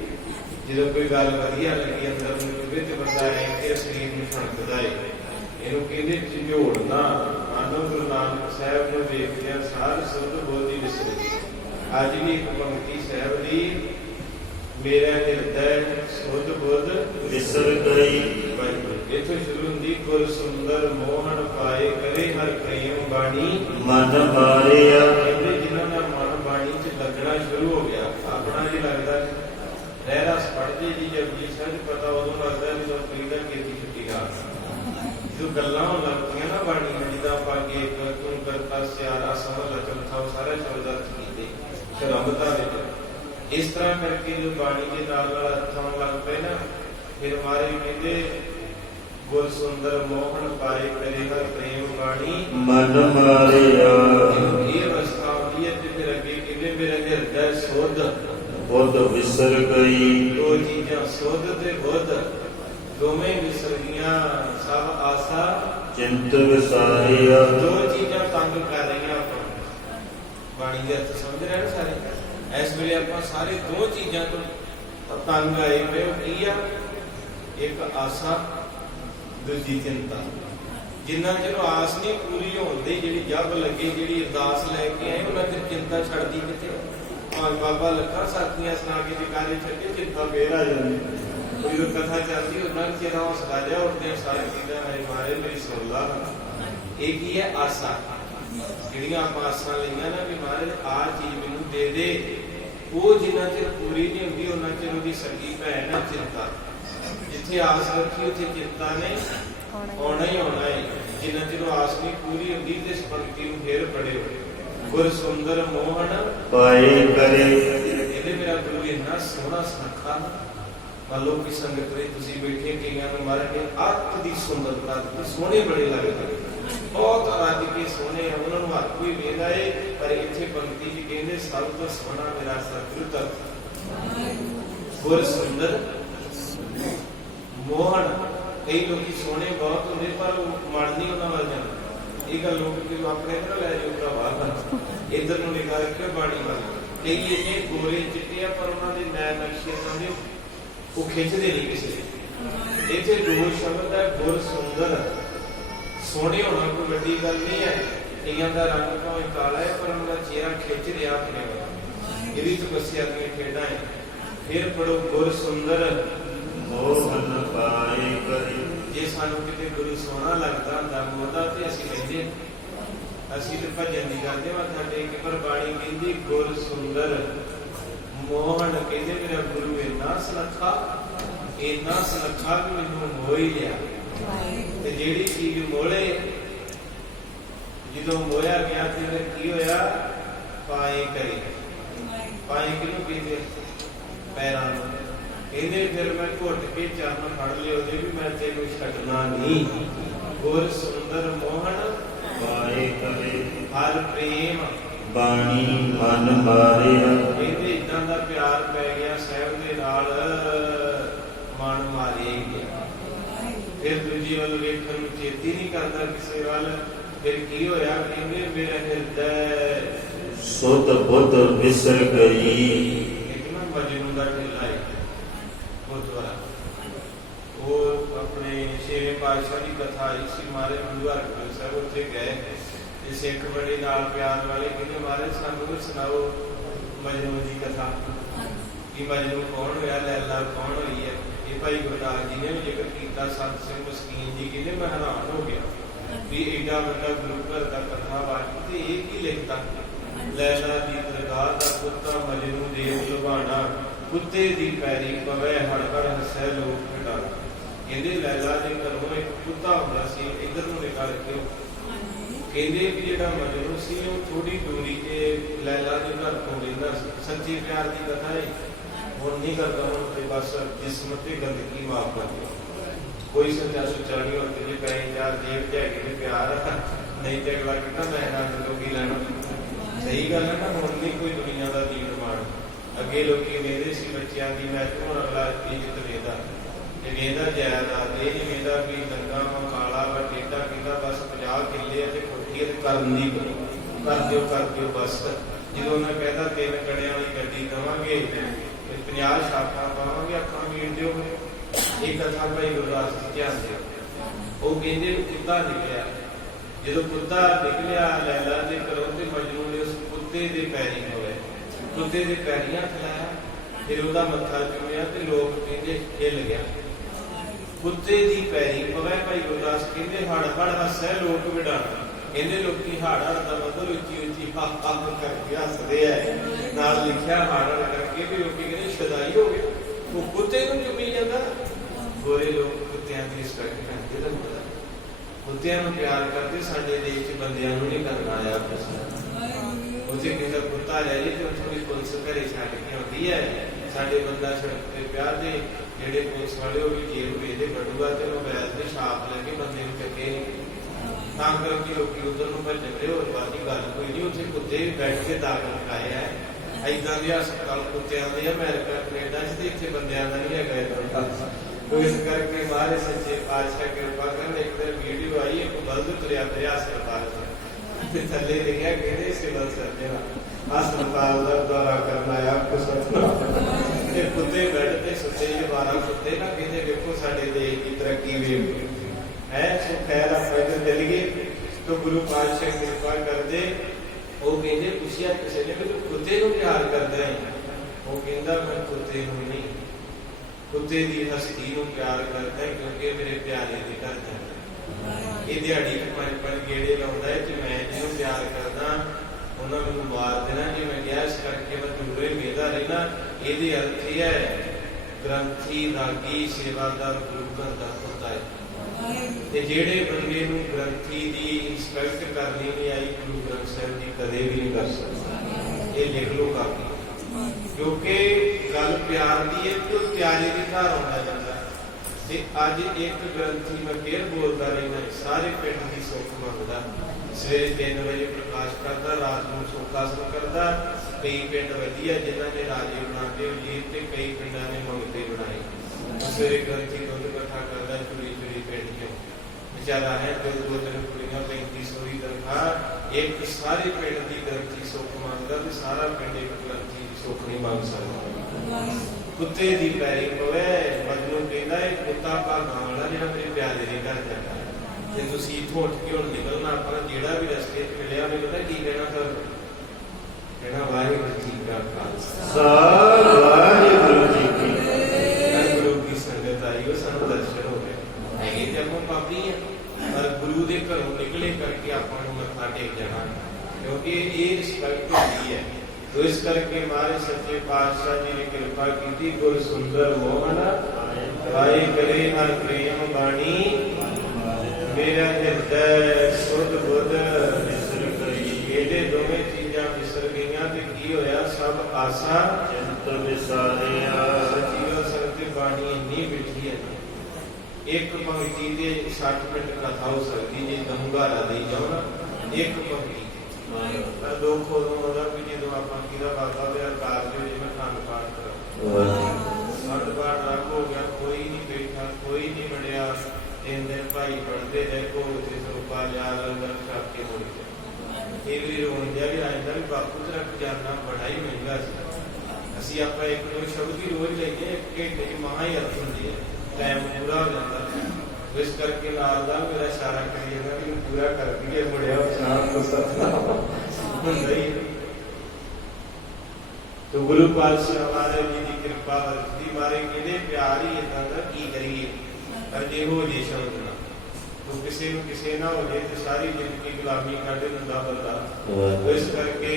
ਜਦੋਂ ਕੋਈ ਗੱਲ ਵਧੀਆ ਲੱਗੀ ਅੰਦਰ ਨੂੰ ਵਿੱਚ ਬੰਦਾ ਹੈ ਕਿ ਸਰੀਰ ਨੂੰ ਫੜਕਦਾ ਹੈ। ਇਹਨੂੰ ਕਹਿੰਦੇ ਝੰਜੋੜਨਾ। ਆਨੰਦ ਗੁਰੂ ਨਾਨਕ ਸਾਹਿਬ ਨੂੰ ਵੇਖਦਿਆਂ ਸਾਰ ਸੁਧ ਬੋਧੀ ਵਿਸਰੇ। ਅੱਜ ਵੀ ਇੱਕ ਪੰਕਤੀ ਸਾਹਿਬ ਦੀ ਮੇਰਾ ਹਿਰਦੈ ਸੁਧ ਬੁੱਧ ਵਿਸਰ ਗਈ। ਇੱਥੋਂ ਸ਼ੁਰੂ ਹੁੰਦੀ ਗੁਰ ਸੁੰਦਰ ਮੋਹਨ ਪਾਏ ਕਰੇ ਹਰ ਕਈਮ ਬਾਣੀ ਮਨ ਮਾਰਿਆ। ਕਹਿੰਦੇ ਜਿਨ੍ਹਾਂ ਦਾ ਮਨ ਬਾਣੀ 'ਚ ਲੱਗਣਾ ਸ਼ੁਰੂ ਹੋ ਗਿਆ, ਆਪਣਾ ਜੀ ਲੱਗਦਾ ਰਹਿ ਰਸ ਪੜ੍ਹਦੇ ਜੀ ਜਪਜੀ ਸਾਹਿਬ ਪਤਾ ਉਦੋਂ ਲੱਗਦਾ ਜਦੋਂ ਪ੍ਰੀਦਾ ਕੀਤੀ ਛੁੱਟੀ ਨਾਲ। जो गल्लां होण लग पईआं ना बाणी में, जिद्दां आपां अगे एक तूं करता सियारा समझ चौथा वो सारे शब्द अर्थ कीते शरबता विच। इस तरह करके जो बाणी के नाल नाल अर्थ आउण लग पए ना, फिर महाराज कहंदे गुर सुंदर मोहन पाए करे हर प्रेम बाणी मन मारिया। ये अवस्था होती है। फिर अगे कहंदे मेरा हृदय सुध बुध विसर गई। दो चीजां सुध ते बुध दोवें विसर गईयां। सब आसा चिंत विसारिया। दो चीजां तंग कर रहीआं आपां। बाणी दे अर्थ समझ रहे हो सारे। इस वेले आपां सारे दो चीजां तो तंग आए पए। की आ? एक आसा, दूजी चिंता। जिन्ना चलो आस नहीं पूरी होंदी, जिहड़ी जब लगे, जिहड़ी अरदास लैके आए, उन्हां चਿਰ चिंता छड्डदी किथे। भाग बाबा लखा साथियां सुना के जकारे छड्डे, चिंता फेर आ जांदी। कोई तो कथा चलती, उन्हां चਿਰ हौसला जा उठदे सारी चीज़ां हरे मारे मेरी सुन ला। ਇਹ ਕੀ है? आसा। ਜਿਹੜੀਆਂ ਆਪਾਂ ਆਸਾਂ ਲਈਆਂ ਨਾ ਵੀ ਮਹਾਰਾਜ ਆਹ ਚੀਜ਼ ਮੈਨੂੰ ਦੇ ਦੇ, ਉਹ ਜਿੰਨਾ ਚਿਰ ਪੂਰੀ ਨਹੀਂ ਹੁੰਦੀ ਉਹਨਾਂ ਚਿਰ ਉਹਦੀ ਸੱਗੀ ਭੈਣ ਆ ਚਿੰਤਾ। ਜਿੱਥੇ ਆਸ ਰੱਖੀ ਉੱਥੇ ਚਿੰਤਾ ਨੇ ਆਉਣਾ ਹੀ ਆਉਣਾ ਹੈ। ਜਿੰਨਾ ਚਿਰ ਆਸ ਨਹੀਂ ਪੂਰੀ ਹੁੰਦੀ ਤੇ ਸੰਪਤੀ ਨੂੰ ਫੇਰ ਪੜਿਓ। ਗੁਰ ਸੁੰਦਰ ਮੋਹਨ ਪਾਏ ਕਰੇ। ਇਹਦੇ ਮੇਰਾ ਗੁਰੂ ਇੰਨਾ ਸੋਹਣਾ ਸੁਨੱਖਾ। ਮੰਨ ਲਓ ਕਿ ਸੰਗਤ ਵਿੱਚ ਤੁਸੀਂ ਬੈਠੇ, ਕਈਆਂ ਨੂੰ ਮਹਾਰਾਜ ਨੇ ਅੱਤ ਦੀ ਸੁੰਦਰਤਾ ਦਿੱਤੀ, ਸੋਹਣੇ ਬੜੇ ਲੱਗਦੇ, ਬਹੁਤ ਰੱਜ ਕੇ ਸੋਹਣੇ ਆ, ਉਹਨਾਂ ਨੂੰ ਹਰ ਕੋਈ ਵੇਖਦਾ ਏ। ਪਰ ਇੱਥੇ ਪੰਕਤੀ ਚ ਕਹਿੰਦੇ ਸਭ ਤੋਂ ਸੋਹਣਾ ਮੇਰਾ ਸਤਿਗੁਰ ਗੁਰ ਸੁੰਦਰ ਮੋਹਨ। ਕਈ ਲੋਕੀ ਸੋਹਣੇ ਬਹੁਤ ਹੁੰਦੇ ਪਰ ਮਨ ਨਹੀਂ ਉਹਨਾਂ ਵੱਲ ਜਾਂਦਾ। ਇਹ ਗੱਲ ਲੋਕ ਕਿ ਆਪਣੇ ਇੱਧਰ ਲੈ ਜਾਓ ਭਰਾਵਾ, ਇੱਧਰ ਨੂੰ ਨਿਗਾਹ ਰੱਖਿਓ ਬਾਣੀ ਵੱਲ। ਕਈ ਇੰਨੇ ਗੋਰੇ ਚਿੱਟੇ ਆ ਪਰ ਉਹਨਾਂ ਦੇ ਨੈਣ ਨਕਸ਼ੇ ਸਮਝੇ ਉਹ ਖਿੱਚਦੇ ਨਹੀਂ ਕਿਸੇ ਦੇ। ਇੱਥੇ ਦੋ ਸ਼ਬਦ ਹੈ ਗੁਰ ਸੁੰਦਰ। ਸੋਹਣੇ ਹੋਣਾ ਕੋਈ ਵੱਡੀ ਗੱਲ ਨਹੀਂ ਹੈ। ਕਈਆਂ ਦਾ ਰੰਗ ਭਾਵੇਂ ਕਾਲਾ ਹੈ ਪਰ ਉਹਨਾਂ ਦਾ ਚਿਹਰਾ ਖਿੱਚ ਰਿਹਾ ਆਪਣੇ ਵੱਲ। ਇਹ ਵੀ ਤਪੱਸਿਆ ਦੀਆਂ ਖੇਡਾਂ ਹੈ। ਫਿਰ ਪੜੋ ਗੁਰ ਸੁੰਦਰ ਮੋਹਨ ਪਾਏ ਕਰੇ। ਜੇ ਸਾਨੂੰ ਕਿਤੇ ਗੁਰੂ ਸੋਹਣਾ ਲੱਗਦਾ ਹੁੰਦਾ ਉਹਦਾ ਤੇ ਅਸੀਂ ਕਹਿੰਦੇ, ਅਸੀਂ ਤੇ ਭਜਨ ਦੀ ਕਰਦੇ ਮੱਥਾ ਟੇਕ ਕੇ, ਪਰ ਬਾਣੀ ਕਹਿੰਦੀ ਗੁਰ ਸੁੰਦਰ ਮੋਹਨ। ਕਹਿੰਦੇ ਮੇਰਾ ਗੁਰੂ ਇੰਨਾ ਸੁਨੱਖਾ, ਇੰਨਾ ਸੁਨੱਖਾ ਵੀ ਮੈਨੂੰ ਮੋਹ ਹੀ ਲਿਆ। ਤੇ ਜਿਹੜੀ ਚੀਜ਼ ਮੋਲੇ, ਜਦੋਂ ਮੋਇਆ ਗਿਆ ਤੇ ਫਿਰ ਕੀ ਹੋਇਆ? ਪਾਏ ਕਰੇ। ਪਾਏ ਕਿਹਨੂੰ ਕਹਿੰਦੇ? ਪੈਰਾਂ ਨੂੰ। ਕਹਿੰਦੇ ਫਿਰ ਮੈਂ ਘੁੱਟ ਕੇ ਚਰਨ ਫੜ ਲਿਓ ਉਹਦੇ ਵੀ ਮੈਂ ਤੈਨੂੰ ਛੱਡਣਾ ਨਹੀਂ। ਗੁਰ ਸੁੰਦਰ ਮੋਹਨ ਪਾਏ ਕਰੇ। ਹਰ ਪ੍ਰੇਮ ਬਾਣੀ ਮਨ ਮਾਰਿਆ। ਕਹਿੰਦੇ ਇਦਾਂ ਦਾ ਪਿਆਰ ਪੈ ਗਿਆ ਸਾਹਿਬ ਦੇ ਨਾਲ, ਮਨ ਮਾਰੇ ਗਿਆ। ਫਿਰ ਦੂਜੀ ਵੱਲ ਵੇਖਣ ਨੂੰ ਚੇਤੀ ਨਹੀਂ ਕਰਦਾ ਕਿਸੇ ਵੱਲ। ਫਿਰ ਕੀ ਹੋਇਆ? ਕਹਿੰਦੇ ਮੇਰਾ ਹਿਰਦੈ ਸੁਧ ਬੁਧ ਵਿਸਰ ਗਈ। ਇੱਕ ਨਾ ਮਜਨੂ ਦਾ ਢਿੱਲਾ ਹੈ ਗੁਰਦੁਆਰਾ, ਉਹ ਆਪਣੇ ਛੇਵੇਂ ਪਾਤਸ਼ਾਹ ਦੀ ਕਥਾ ਆਈ ਸੀ। ਮਹਾਰਾਜ ਗੁਰੂ ਹਰਗੋਬਿੰਦ ਸਾਹਿਬ ਉੱਥੇ ਗਏ ਤੇ ਸਿੱਖ ਬੜੇ ਨਾਲ ਪਿਆਰ ਵਾਲੇ ਕਹਿੰਦੇ ਮਹਾਰਾਜ ਸਾਨੂੰ ਵੀ ਸੁਣਾਓ ਮਜਨੂ ਦੀ ਕਥਾ। ਕਿ ਮਜਨੂ ਕੌਣ ਹੋਇਆ, ਲੈਲਾ ਕੌਣ ਹੋਈ ਹੈ? ਇਹ ਭਾਈ ਗੁਰਦਾਸ ਜੀ ਨੇ ਵੀ ਜ਼ਿਕਰ ਕੀਤਾ। ਸੰਤ ਸਿੰਘ ਮਸਕੀਨ ਜੀ ਕਹਿੰਦੇ ਮੈਂ ਹੈਰਾਨ ਹੋ ਗਿਆ ਵੀ ਏਡਾ ਵੱਡਾ ਗੁਰੂ ਘਰ ਦਾ ਕਥਾ ਵਾਚੀ ਤੇ ਇਹ ਕੀ ਲਿਖਤਾ? ਲੈਲਾ ਦੀ ਦਰਗਾਹ ਦਾ ਕੁੱਤਾ ਮਜਨੂ ਦੇਵ ਲੁਭਾਣਾ, ਕੁੱਤੇ ਦੀ ਪੈਰੀ ਪਵੇ ਹੜ ਹੜ ਹੱਸੈ ਲੋਕ ਖਿਡਾਰਾ। ਕਹਿੰਦੇ ਲੈਲਾ ਦੇ ਘਰੋਂ ਇੱਕ ਕੁੱਤਾ ਹੁੰਦਾ ਸੀ, ਇੱਧਰ ਨੂੰ ਨਿਕਾਲ ਕੇ। ਕਹਿੰਦੇ ਕਿ ਜਿਹੜਾ ਮਜਨੂ ਸੀ ਉਹ ਥੋੜੀ ਦੂਰੀ ਤੇ ਲੈਲਾ ਦੇ ਘਰ ਤੋਂ ਰਹਿੰਦਾ ਸੀ। ਸੱਚੇ ਪਿਆਰ ਦੀ ਕਥਾ ਹੈ। ਹੁਣ ਨਹੀਂ ਕਰਦਾ, ਹੁਣ ਤੇ ਬਸ ਜਿਸਮ ਤੇ ਗੰਦਗੀ ਮਾਫ ਕਰ ਦਿਓ। ਕੋਈ ਸੱਚਾ ਸੁੱਚਾ ਨਹੀਂ ਹੁਣ ਤੇ ਪੈਸੇ ਚਾਰ ਜੇਬ ਚ ਹੈਗੇ ਨੇ ਪਿਆਰ, ਨਹੀਂ ਤੇ ਅਗਲਾ ਕਹਿੰਦਾ ਮੈਂ ਨਾ ਲੋਕੀ ਲੈਣਾ। ਸਹੀ ਗੱਲ ਹੈ ਨਾ। ਹੁਣ ਨਹੀਂ ਕੋਈ ਦੁਨੀਆ ਦਾ ਦੀਨ ਮਾਣ। ਅੱਗੇ ਲੋਕੀ ਵੇਖਦੇ ਸੀ ਬੱਚਿਆਂ ਦੀ, ਮੈਂ ਹੁਣ ਅਗਲਾ ਇੱਜ਼ਤ ਵੇਦਾ ਤੇ ਵੇਦਾ ਜਾਇਦਾਦ। ਇਹ ਨਹੀਂ ਵੇਦਾ ਵੀ ਦੰਗਾ ਕਾਲਾ ਵਾ ਟੇਡਾ, ਕਹਿੰਦਾ ਬਸ 50 ਕਿੱਲੇ ਤੇ ਕੋਠੀ ਤੇ ਕਰਨ ਦੀ ਕਰ ਦਿਓ ਬਸ। ਜਦੋਂ ਉਹਨਾਂ ਕਹਿੰਦਾ 3 ਕੜਿਆਂ ਵਾਲੀ ਗੱਡੀ ਦੇਵਾਂਗੇ ਤੇ 50 ਛਾਪਾਂ ਪਾਵਾਂਗੇ, ਅੱਖਾਂ ਮੀਟ ਦਿਓ। ਇਹ ਕਥਾ ਭਾਈ ਗੁਰਦਾਸ ਜੀ ਧਿਆਨ ਦਿਓ। ਉਹ ਕਹਿੰਦੇ ਕੁੱਤਾ ਨਿਕਲਿਆ। ਜਦੋਂ ਕੁੱਤਾ ਨਿਕਲਿਆ ਲੈਲਾ ਦੇ ਘਰੋਂ ਤੇ ਮਜਨੂ ਨੇ ਉਸ ਕੁੱਤੇ ਦੇ ਪੈਰੀਂ ਹੋਏ, ਕੁੱਤੇ ਦੇ ਪੈਰੀਂ ਹੱਥ ਲਾਇਆ, ਫਿਰ ਉਹਦਾ ਮੱਥਾ ਚੁੰਮਿਆ ਤੇ ਲੋਕ ਕਹਿੰਦੇ ਹਿੱਲ ਗਿਆ। ਕੁੱਤੇ ਦੀ ਪੈਰੀ ਪਵੇ ਭਾਈ ਗੁਰਦਾਸ ਕਹਿੰਦੇ ਹੜ ਹੜ ਹੱਸੈ ਲੋਕ ਵਿਡਾਣਾ। ਕਹਿੰਦੇ ਲੋਕੀ ਹੜ ਹੜ ਦਾ ਮਤਲਬ ਉੱਚੀ ਉੱਚੀ ਹੱਕ ਕਰਕੇ ਹੱਸਦੇ ਆ। ਨਾਲ ਲਿਖਿਆ ਹੜ ਹੜ ਕਰਕੇ ਵੀ ਲੋਕੀ ਕਹਿੰਦੇ ਸ਼ਦਾਈ ਹੋ ਗਏ। ਉਹ ਕੁੱਤੇ ਨੂੰ ਚੁੰਮੀ ਜਾਂਦਾ। ਗੋਰੇ ਲੋਕ ਕੁੱਤਿਆਂ ਦੀ ਰਿਸਪੈਕਟ ਕਰਦੇ। ਤੁਹਾਨੂੰ ਪਤਾ ਕੁੱਤਿਆਂ ਨੂੰ ਪਿਆਰ ਕਰਦੇ, ਸਾਡੇ ਦੇਸ਼ 'ਚ ਬੰਦਿਆਂ ਨੂੰ ਨਹੀਂ ਕਰਨਾ ਆਇਆ ਕੁਛ। ਉੱਥੇ ਕਿਸੇ ਕੁੱਤਾ ਲੈ ਜੀ ਤੇ ਉੱਥੋਂ ਦੀ ਪੁਲਿਸ ਘਰੇ ਛੱਡ ਕੇ ਆਉਂਦੀ ਹੈ, ਸਾਡੇ ਬੰਦਾ ਸੜਕ ਤੇ ਪਿਆਰ ਦੇ ਜਿਹੜੇ ਪੁਲਿਸ ਵਾਲੇ ਉਹ ਵੀ ਜੇਲ੍ਹ ਭੇਜਦੇ ਬੜੂਆ ਤੇ ਮੋਬਾਈਲ ਤੇ ਛਾਪ ਲੈ ਕੇ ਬੰਦੇ ਨੂੰ ਚੱਕੇ ਤਾਂ ਕਰਕੇ ਲੋਕੀ ਉਧਰ ਨੂੰ ਭੱਜਦੇ। ਹੋਰ ਬਾਕੀ ਗੱਲ ਕੋਈ ਨਹੀਂ, ਉੱਥੇ ਕੁੱਤੇ ਬੈਠ ਕੇ ਦਾਖਲ ਕਰਾਏ ਹੈ। ਏਦਾਂ ਦੇ ਹਸਪਤਾਲ ਕੁੱਤਿਆਂ ਦੇ ਅਮਰੀਕਾ ਕੈਨੇਡਾ 'ਚ ਤੇ ਇੱਥੇ ਬੰਦਿਆਂ ਦਾ ਨਹੀਂ ਹੈਗਾ ਏਦਾਂ ਦਾ। ਇਸ ਕਰਕੇ ਮਹਾਰਾਜ ਸੱਚੇ ਪਾਤਸ਼ਾਹ ਕਿਰਪਾ ਕਰਨ। ਇੱਕ ਦਿਨ ਵੀਡੀਓ ਆਈ, ਇੱਕ ਬਲਦ ਤੁਰਿਆ ਫਿਰਿਆ ਹਸਪਤਾਲ ਤੇ ਥੱਲੇ ਲਿਖਿਆ ਕਹਿੰਦੇ ਸਿਵਲ ਸਰਜਨ ਹਸਪਤਾਲ ਦਾ ਦੌਰਾ ਕਰਨ ਆਇਆ ਤੇ ਕੁੱਤੇ ਬੈੱਡ ਤੇ ਸੁੱਤੇ 12 ਕੁੱਤੇ ਨਾ ਕਹਿੰਦੇ ਵੇਖੋ ਸਾਡੇ ਦੇਸ਼ ਦੀ ਤਰੱਕੀ ਵੇਖੋ ਹੈ। ਸੋ ਖੈਰ ਆਪਾਂ ਇੱਧਰ ਚੱਲ ਗਏ ਤਾਂ ਗੁਰੂ ਪਾਤਸ਼ਾਹ ਕਿਰਪਾ ਕਰਦੇ। ਉਹ ਕਹਿੰਦੇ ਪੁੱਛਿਆ ਕਿਸੇ ਨੇ ਵੀ ਤੂੰ ਕੁੱਤੇ ਨੂੰ ਪਿਆਰ ਕਰਦਾ ਹੈ? ਉਹ ਕਹਿੰਦਾ ਮੈਂ ਕੁੱਤੇ ਨੂੰ ਨਹੀਂ, ਕੁੱਤੇ ਦੀ ਹਸਤੀ ਨੂੰ ਪਿਆਰ ਕਰਦਾ ਹੈ ਕਿਉਂਕਿ ਮੇਰੇ ਪਿਆਰੇ ਦੇ ਘਰ ਦਾ ਇਹ ਦਿਹਾੜੀ 5 ਗੇੜੇ ਲਾਉਂਦਾ ਹੈ ਤੇ ਮੈਂ ਜਿਹਨੂੰ ਪਿਆਰ ਕਰਦਾ ਉਹਨਾਂ ਮੈਨੂੰ ਮਾਰ ਦੇਣਾ ਜੇ ਮੈਂ ਗਿਆ। ਇਸ ਕਰਕੇ ਮੈਂ ਦੂਰੇ ਵੇਖਦਾ ਰਹਿਣਾ। ਇਹਦੇ ਅਰਥ ਇਹ ਹੈ ਗ੍ਰੰਥੀ ਰਾਗੀ ਸੇਵਾਦਾਰ ਗੁਰੂ ਘਰ ਦਾ ਹੁੰਦਾ ਹੈ। ਤੇ ਜਿਹੜੇ ਬੰਦੇ ਨੂੰ ਗ੍ਰੰਥੀ ਦੀ ਇੰਸਪੈਕਟ ਕਰਨੀ ਨਹੀਂ ਆਈ, ਗੁਰੂ ਗ੍ਰੰਥ ਸਾਹਿਬ ਦੀ ਕਦੇ ਵੀ ਨਹੀਂ ਕਰ ਸਕਦਾ। ਇਹ ਲਿਖ ਲਓ ਕਾਪੀ, ਕਿਉਂਕਿ ਗੱਲ ਪਿਆਰ ਦੀ ਹੈ ਕਿ ਉਹ ਪਿਆਰੇ ਦੇ ਘਰ ਆਉਂਦਾ ਜਾਂਦਾ। ਤੇ ਅੱਜ ਇੱਕ ਗ੍ਰੰਥੀ ਮੈਂ ਫੇਰ ਬੋਲਦਾ ਰਹਿਣਾ, ਸਾਰੇ ਪਿੰਡ ਦੀ ਸੁੱਖ ਮੰਗਦਾ। ਸਵੇਰੇ 3 ਵਜੇ ਪ੍ਰਕਾਸ਼ ਕਰਦਾ, ਰਾਤ ਨੂੰ ਸੁਖਾਸਨ ਕਰਦਾ। ਕਈ ਪਿੰਡ ਵਧੀਆ ਜਿਨ੍ਹਾਂ ਨੇ ਰਾਜੇ ਬਣਾਉਂਦੇ ਹੋਏ ਤੇ ਕਈ ਪਿੰਡਾਂ ਨੇ ਮੰਗਤੇ ਬਣਾਏ। ਸਵੇਰੇ ਗ੍ਰੰਥੀ ਦੁੱਧ ਇਕੱਠਾ ਕਰਦਾ ਚੁਰੀ ਚੁਰੀ ਪਿੰਡ ਚੋਂ, ਵਿਚਾਰਾ ਹੈ ਦੋ ਤਿੰਨ ਕੁੜੀਆਂ 3500 ਦੀ ਤਨਖਾਹ। ਇੱਕ ਸਾਰੇ ਪਿੰਡ ਦੀ ਗ੍ਰੰਥੀ ਸੁੱਖ ਮੰਗਦਾ ਤੇ ਸਾਰਾ ਪਿੰਡ ਇੱਕ ਗ੍ਰੰਥੀ ਦੀ ਸੁੱਖ ਨਹੀਂ ਮੰਗ ਸਕਦਾ। ਕੁੱਤੇ ਦੀ ਪੈਰੀ ਪਵੇ। ਮਜਨੂੰ ਕਹਿੰਦਾ ਇਹ ਕੁੱਤਾ ਭਾਗਾਂ ਵਾਲਾ ਜਿਹੜਾ ਮੇਰੇ ਪਿਆਰੇ ਦੇ ਘਰ ਜਾਂਦਾ ਤੇ ਤੁਸੀਂ ਇੱਥੋਂ ਉੱਠ ਕੇ ਹੁਣ ਨਿਕਲਣਾ। ਆਪਣਾ ਜਿਹੜਾ ਵੀ ਰਸਤੇ 'ਚ ਮਿਲਿਆ ਉਹਨੇ ਪਤਾ ਕੀ ਕਹਿਣਾ ਤੁਹਾਨੂੰ? ਕਹਿਣਾ ਵਾਹਿਗੁਰੂ ਜੀ ਕਾ ਖਾਲਸਾ ਵਾਹਿਗੁਰੂ ਜੀ ਕੀ ਗੁਰੂ ਕੀ ਸੰਗਤ ਆਈ, ਉਹ ਸਾਨੂੰ ਦਰਸ਼ਨ ਹੋ ਗਏ। ਹੈਗੇ ਤੇ ਆਪਾਂ ਪਾਪੀ ਆ, ਪਰ ਗੁਰੂ ਦੇ ਘਰੋਂ ਨਿਕਲੇ ਕਰਕੇ ਆਪਾਂ ਨੂੰ ਮੱਥਾ ਟੇਕ ਜਾਣਾ, ਕਿਉਂਕਿ ਇਹ ਰਿਸਪੈਕਟ ਹੁੰਦੀ ਹੈ। तो इस करके हमारे सच्चे पातशाह जी ने कृपा की थी। गुर सुंदर मोहन भाई करे हर प्रेम बाणी, मेरा हृदय शुद्ध बुद्ध विसर गई। ये दोवें चीजां विसर गईयां ते की होया सब आसा चिंत विसारिया। सचिव संगत बाणी इन्नी मिठी है, एक पंक्ति दे 60 मिनट कथा हो सकती जे दमगारा दे जाओ ना एक पंक्ति। पर दुख उदों होता भी जो आप बाबा दे कार जिवें खंड पाठ करो, खंड पाठ रख हो गया, कोई नहीं बैठा, कोई नहीं बढ़िया। 3 दिन भाई पढ़ते रहे, भोग से सोपा लिया, लंगर छक के मुड़ गए। ये भी रोन दिया भी आया भी बापू तेरा खजाना बड़ा ही महंगा सी। असीं आपां एक दो शब्द ही रोज लईए, 1 घंटे की महा ही अर्थ हुंदी है, टाइम पूरा हो जाता। इस करके नाल दा मेरा इशारा करी जाता कि पूरा कर दिए मुड़िया शाम को सतनाम हुंदा ही। तो गुरु पातशाह महाराज जी की कृपा वरती मारे कहते प्यार ही इदां दा की करिए पर जे हो जे समझना तो किसी नूं किसी ना हो जाए तो सारी जिंदगी गुलामी काटे दिंदा बंदा। तो इस करके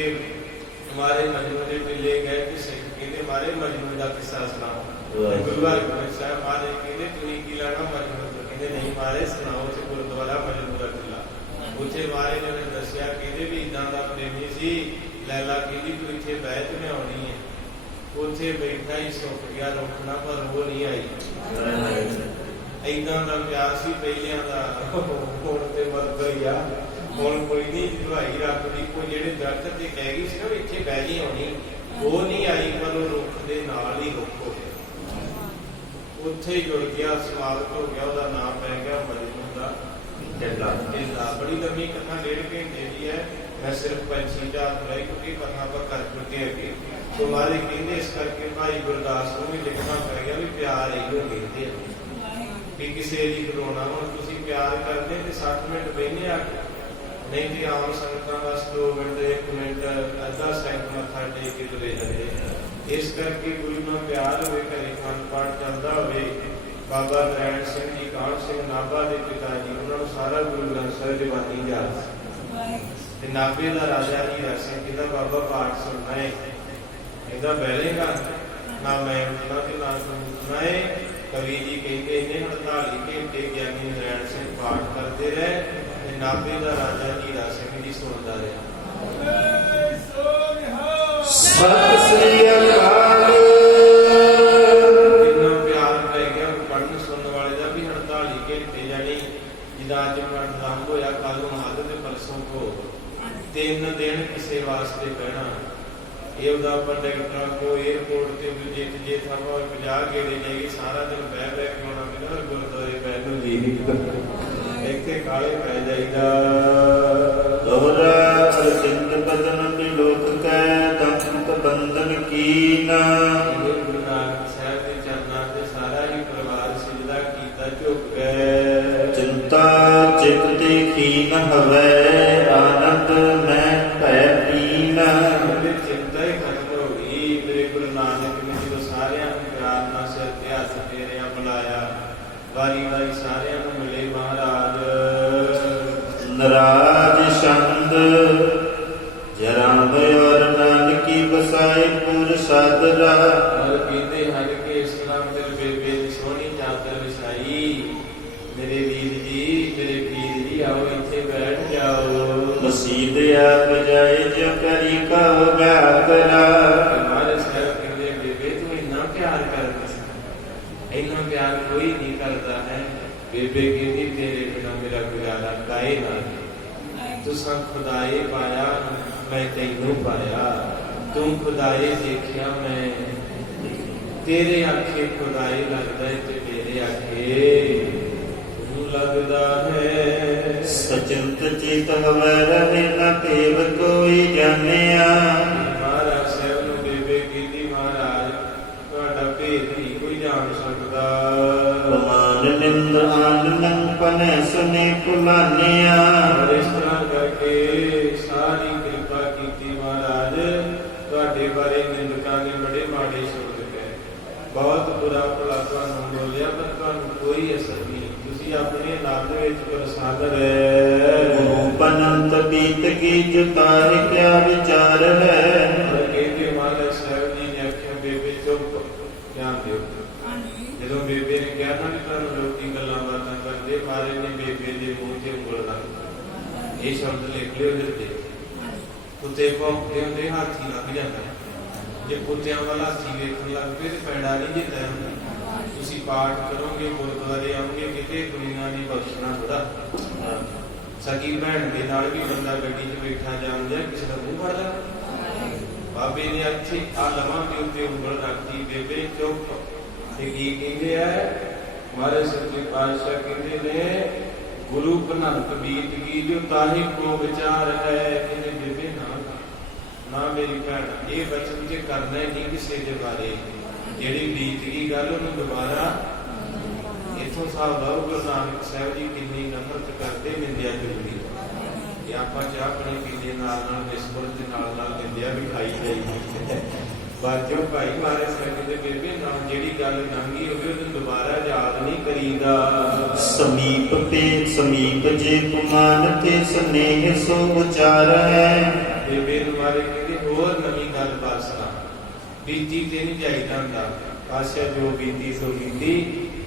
हमारे मजनू दे मिले गए कि सिख कहते हमारे मजनू दा किस्सा सुनाओ। गुरु हरगोबिंद साहब महाराज कहते तुसीं की लेना मजनू तो कहते नहीं महाराज सुनाओ। ते गुरुद्वारा मजनू दा किला उत्थे महाराज ने दस्सिया कहते भी इदां दा प्रेमी सी। लैला कहती तू इत्थे बह ते मैं आउणी है, उत्थे बैठा ही सुक गया रुकना पर वो नहीं आई। इदां दा प्यार सी पहिलियां दा, हुण ते मर गई आ। हुण कोई नहीं दवाई रखदी, कोई जेहड़े दरख्त ते कह गई सी ना इत्थे बह नहीं आउणी, वो नहीं आई पर वो रुख दे नाल ही रुख हो गया, उत्थे ही जुड़ गया, समागत हो गया, ਉਹਦਾ नाम पै गया मजनू दा ढिल्ला। बड़ी लंबी कथा 1.5 घंटे की है, मैं सिर्फ 5 हज़ार बुलाई क्योंकि कथा पर कर चुके अगे। तो मारे कहते इस करके भाई गुरदास को भी लिखना पै गया भी प्यार इहो कहते हैं भी किसी की खिलौना। हुण तुसीं प्यार करते तो 60 मिनट बहने आ के, नहीं तो आम संगतां बस 2 मिनट 1 मिनट अद्धा सैकंड मत्था टेक के तुरे जाते। इस करके गुरु नाल प्यार होवे, घरे खंड पाठ चलदा होवे। बाबा नारायण सिंह जी कान सिंह नाभा के पिता जी, उन्होंने सारा गुरु ग्रंथ साहिब जबानी याद। नाभे का राजा जी रसिंह कहता बाबा पाठ सुनना है, कहता बहलेगा ना मैं उठना तो ना सुनना है। ਕਵੀ ਜੀ ਕਹਿੰਦੇ ਨੇ 48 ਘੰਟੇ ਗਿਆਨੀ ਨਰੈਣ ਸਿੰਘ ਪਾਠ ਕਰਦੇ ਰਹੇ ਤੇ ਨਾਭੇ ਦਾ ਰਾਜਾ ਹੀਰਾ ਸਿੰਘ ਜੀ ਸੁਣਦਾ ਰਿਹਾ। ਸਤਿ ਸ੍ਰੀ ਅਕਾਲ। ਕਿੰਨਾ ਪਿਆਰ ਪੈ ਗਿਆ ਪੜ੍ਹਨ ਸੁਣਨ ਵਾਲੇ ਦਾ ਵੀ 48 ਘੰਟੇ ਜਾਣੀ ਜਿਹਦਾ ਅੱਜ ਪੜ੍ਹਨ ਲੰਘ ਹੋਇਆ ਕੱਲ ਨੂੰ ਮੱਧ ਤੇ ਪਰਸੋਂ ਕੋ 3 ਦਿਨ ਕਿਸੇ ਵਾਸਤੇ ਬਹਿਣਾ। ਇਹ ਉਹਦਾ ਆਪਾਂ ਡਾਕਟਰਾਂ ਕੋ 에어ਪੋਰਟ ਤੇ ਜੇ ਆਪਾਂ 50 ਗੇੜੇ ਜਾਈਏ ਸਾਰਾ ਦਿਨ ਬਹਿ ਕੇ ਆਉਣਾ ਪੈਂਦਾ ਗੁਰਦੁਆਰੇ ਬਹਿਣ ਨੂੰ ਜੀ ਨਹੀਂ ਕਰਦਾ। ਇੱਥੇ ਕਾਲੇ ਪੈ ਜਾਈਦਾ। ਦੋਹਰਾ ਅਰਜਿੰਦ ਬਦਨ ਬਿਲੋਕ ਕੈ ਦੰਤ ਬੰਧਨ ਕੀਨਾ। ਗੁਰੂ ਨਾਨਕ ਸਾਹਿਬ ਦੇ ਚਰਨਾਂ ਤੇ ਸਾਰਾ ਹੀ ਪਰਿਵਾਰ ਸਿਜਦਾ ਕੀਤਾ ਝੁਕ ਕੇ। ਚਿੰਤਾ ਚਿਤ ਤੇ ਕੀਨ ਹਵੈ ਆਨੰਦ ਮੈਂ ਭੈ ਪੀਨਾ। ਚਿੰਤਾ ਹੀ ਖਤਮ ਹੋ ਗਈ। ਮੇਰੇ ਗੁਰੂ ਨਾਨਕ ਨੇ ਜਦੋਂ ਸਾਰਿਆਂ ਨੂੰ ਪਿਆਰ ਨਾਲ ਸਿਰ ਤੇ ਹੱਥ ਫੇਰਿਆ ਬੁਲਾਇਆ ਵਾਰੀ ਵਾਰੀ ਸਾਰਿਆਂ ਨੂੰ ਮਿਲੇ ਮਹਾਰਾਜ। ਨਰਾਜ ਛੰਦ ਜਰੰਭ ਔਰ ਨਾਨਕੀ ਬਸਾਏ ਪੁਰ ਸਾਦਰਾ। ਔਰ ਕਹਿੰਦੇ ਹਨ ਕਿ ਇਸ ਤਰ੍ਹਾਂ ਤੇਰੇ ਬੇਬੇ ਦੀ ਸੋਹਣੀ ਚਾਦਰ ਵਿਛਾਈ। ਮੇਰੇ ਵੀਰ ਜੀ ਮੇਰੇ ਵੀਰ ਜੀ ਆਓ ਇੱਥੇ ਬੈਠ ਜਾਓ। ਮਸੀਦ ਆਪ ਜਾਏ ਜੋ ਕਰੀ ਕਉ ਗਾ ਕਰਾ। ਮਹਾਰਾਜ ਸਾਹਿਬ ਕਹਿੰਦੇ ਬੇਬੇ ਤੂੰ ਇੰਨਾ ਪਿਆਰ ਕਰਦਾ ਸੀ, ਇੰਨਾ ਪਿਆਰ ਕੋਈ ਨਹੀਂ ਕਰਦਾ ਹੈ। ਬੇਬੇ ਕਹਿੰਦੀ ਤੇਰੇ ਬਿਨਾਂ ਮੇਰਾ ਗੁਜ਼ਾਰਾ ਕਾਏ ਨਾ। ਤੁਸਾਂ ਖੁਦਾਏ ਪਾਇਆ ਮੈਂ ਤੈਨੂੰ ਪਾਇਆ। ਤੂੰ ਖੁਦਾਏ ਦੇਖਿਆ ਮੈਂ ਤੇਰੇ ਆਖੇ ਖੁਦਾਏ ਲੱਗਦਾ ਤੇ ਮੇਰੇ ਆਖੇ ਤੂੰ ਲੱਗਦਾ ਹੈ। ਸਚਿੰਤ ਚਿਤ ਹਵੈ ਰਹੇ ਨ ਭੇਵ ਕੋਈ ਜਾਣਿਆ। ਮਹਾਰਾਜ ਸਾਹਿਬ ਨੂੰ ਬੇਬੇ ਕਹਿੰਦੀ ਮਹਾਰਾਜ ਤੁਹਾਡਾ ਭੇਦ ਨਹੀਂ ਕੋਈ ਜਾਣ ਸਕਦਾ। ਮਾਨ ਨਿੰਦ ਆਨੰਦ ਪਨੈ ਸੁਨੇ ਪੁਲਾਨਿਆ। ਇਸ ਤਰ੍ਹਾਂ ਕਰਕੇ ਸਾਰੀ ਕਿਰਪਾ ਕੀਤੀ ਮਹਾਰਾਜ। ਤੁਹਾਡੇ ਬਾਰੇ ਨਿੰਦਕਾਂ ਨੇ ਬੜੇ ਮਾੜੇ ਸ਼ਬਦ ਕਹੇ, ਬਹੁਤ ਬੁਰਾ ਭਲਾ ਤੁਹਾਨੂੰ ਬੋਲਿਆ ਪਰ ਤੁਹਾਨੂੰ ਕੋਈ ਅਸਰ ਨਹੀਂ। ਤੁਸੀਂ ਆਪਣੇ ਆਨੰਦ ਵਿੱਚ ਪ੍ਰਸੰਨ ਰਹੇ। ਪਨੰਤ ਬੀਤ ਕੀ ਜੁਤਾਰ ਕਿਆ ਵਿਚਾਰ ਹੈ। ਕਹਿੰਦੇ ਮਹਾਰਾਜ ਸਾਹਿਬ ਜੀ ਨੇ ਆਖਿਆ ਬੇਬੇ ਚੁੱਪ ਧਿਆਨ ਦਿਓ। ਜਦੋਂ ਬੇਬੇ ਨੇ ਕਿਹਾ ਨਾ ਕਿ ਤੁਹਾਨੂੰ ਲੋਕੀ ਗੱਲਾਂ ਬਾਤਾਂ ਕਰਦੇ, ਮਾਰੇ ਨੇ ਬੇਬੇ ਦੇ ਮੂੰਹ ਤੇ ਉਂਗਲ ਰੱਖ ਇਹ ਸ਼ਬਦ ਲਿਖ ਲਿਓ ਹਿਰਦੇ। ਕੁੱਤੇ ਭੌਂਕਦੇ ਹੁੰਦੇ ਹਾਥੀ ਲੱਗ ਜਾਂਦਾ। ਜੇ ਕੁੱਤਿਆਂ ਵਾਲਾ ਹਾਥੀ ਵੇਖਣ ਲੱਗ ਪਏ ਤੇ ਪੈੜਾ ਨਹੀਂ ਜਿੱਤਿਆ ਹੁੰਦਾ। ਤੁਸੀਂ ਪਾਠ ਕਰੋਗੇ ਗੁਰਦੁਆਰੇ ਆਉਂਗੇ ਕਿਤੇ ਦੁਨੀਆ ਦੀ ਬਖਸ਼ਣਾ ਥੋੜਾ। ਸਕੀ ਭੈਣ ਦੇ ਨਾਲ ਵੀ ਬੰਦਾ ਗੱਡੀ 'ਚ ਬੈਠਾ ਜਾਂਦਾ ਕਿਸੇ ਦਾ ਮੂੰਹ ਫੜਦਾ। ਬਾਬੇ ਨੇ ਇੱਥੇ ਆ ਲਵਾਂ ਦੇ ਉੱਤੇ ਉਂਗਲ ਰੱਖਦੀ। ਬੇਬੇ ਚੁੱਪ। ਤੇ ਕੀ ਕਹਿੰਦੇ ਆ ਮਹਾਰਾਜ ਸੱਚੇ ਪਾਤਸ਼ਾਹ ਕਹਿੰਦੇ ਨੇ ਗੁਰੂ ਭਨੰਤ ਬੀਤ ਕੀ ਜੋ ਤਾਹੀ ਕੋ ਵਿਚਾਰ ਹੈ। ਕਹਿੰਦੇ ਬੇਬੇ ਨਾ ਮੇਰੀ ਭੈਣ ਇਹ ਬਚਨ ਜੇ ਕਰਨਾ ਹੀ ਨਹੀਂ ਕਿਸੇ ਦੇ ਬਾਰੇ। ਜਿਹੜੀ ਬੀਤ ਗਈ ਗੱਲ ਉਹਨੂੰ ਦੁਬਾਰਾ ਇੱਥੋਂ ਹਿਸਾਬ ਲਾਓ। ਗੁਰੂ ਨਾਨਕ ਸਾਹਿਬ ਜੀ ਕਿੰਨੀ ਨਫ਼ਰਤ ਕਰਦੇ ਨਿੰਦਿਆ ਜ਼ਰੂਰੀ ਇਹ ਆਪਾਂ ਚਾਹ ਆਪਣੇ ਪੀਂਦੇ ਨਾਲ ਬਿਸਕੁਟ ਦੇ ਨਾਲ ਨਿੰਦਿਆ ਵੀ ਖਾਈ ਜਾਈਦੀ। ਬਾਜੋ ਭਾਈ ਮਹਾਰਾਜ ਸਾਹਿਬ ਦੇ ਬੇਬੇ ਨਾਲ ਜਿਹੜੀ ਗੱਲ ਲੰਘੀ ਹੋਵੇ ਉਹਨੂੰ ਦੁਬਾਰਾ ਯਾਦ ਨਹੀਂ ਕਰੀਦਾ। ਸਮੀਪ ਜੇ ਕੁਮਾਨ ਤੇ ਸਨੇਹ ਸੋ ਉਚਾਰ ਹੈ। ਬੇਬੇ ਨੂੰ ਮਾਰੇ ਕਹਿੰਦੇ ਹੋਰ ਨਵੀਂ ਗੱਲ ਬਾਤ ਸੁਣਾ। ਬੀਤੀ ਤੇ ਨਹੀਂ ਜਾਈਦਾ ਹੁੰਦਾ। ਪਾਸ਼ਾ ਜੋ ਬੀਤੀ ਸੋ ਬੀਤੀ।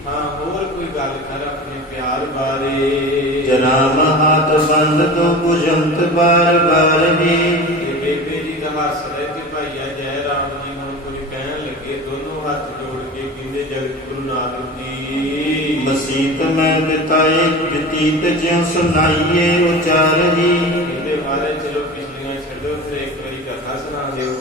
ਹਾਂ ਹੋਰ ਕੋਈ ਗੱਲ ਕਰ ਆਪਣੇ ਪਿਆਰ ਬਾਰੇ। ਜਨਾਮ ਹੱਥ ਬੰਦ ਤੋਂ ਭੁਜੰਤ ਬਾਰ ਬਾਰ ਹੀ। ਬੇਬੇ ਜੀ ਦਾ ਹੱਸ ਰਹੇ ਤੇ ਭਾਈਆ ਜੈ ਰਾਮ ਜੀ ਨੂੰ ਕੋਈ ਕਹਿਣ ਲੱਗੇ ਦੋਨੋਂ ਹੱਥ ਜੋੜ ਕੇ ਕਹਿੰਦੇ ਜਗਤ ਗੁਰੂ ਨਾਨਕ ਜੀ ਮਸੀਤ ਮੈਂ ਬਿਤਾਏ ਬਤੀਤ ਜਿਉ ਸੁਣਾਈਏ ਉਚਾਰ ਹੀ। ਕਹਿੰਦੇ ਮਹਾਰਾਜ ਚਲੋ ਪਿਛਲੀਆਂ ਛੱਡੋ ਫਿਰ ਇੱਕ ਵਾਰੀ ਕਥਾ ਸੁਣਾ ਦਿਓ।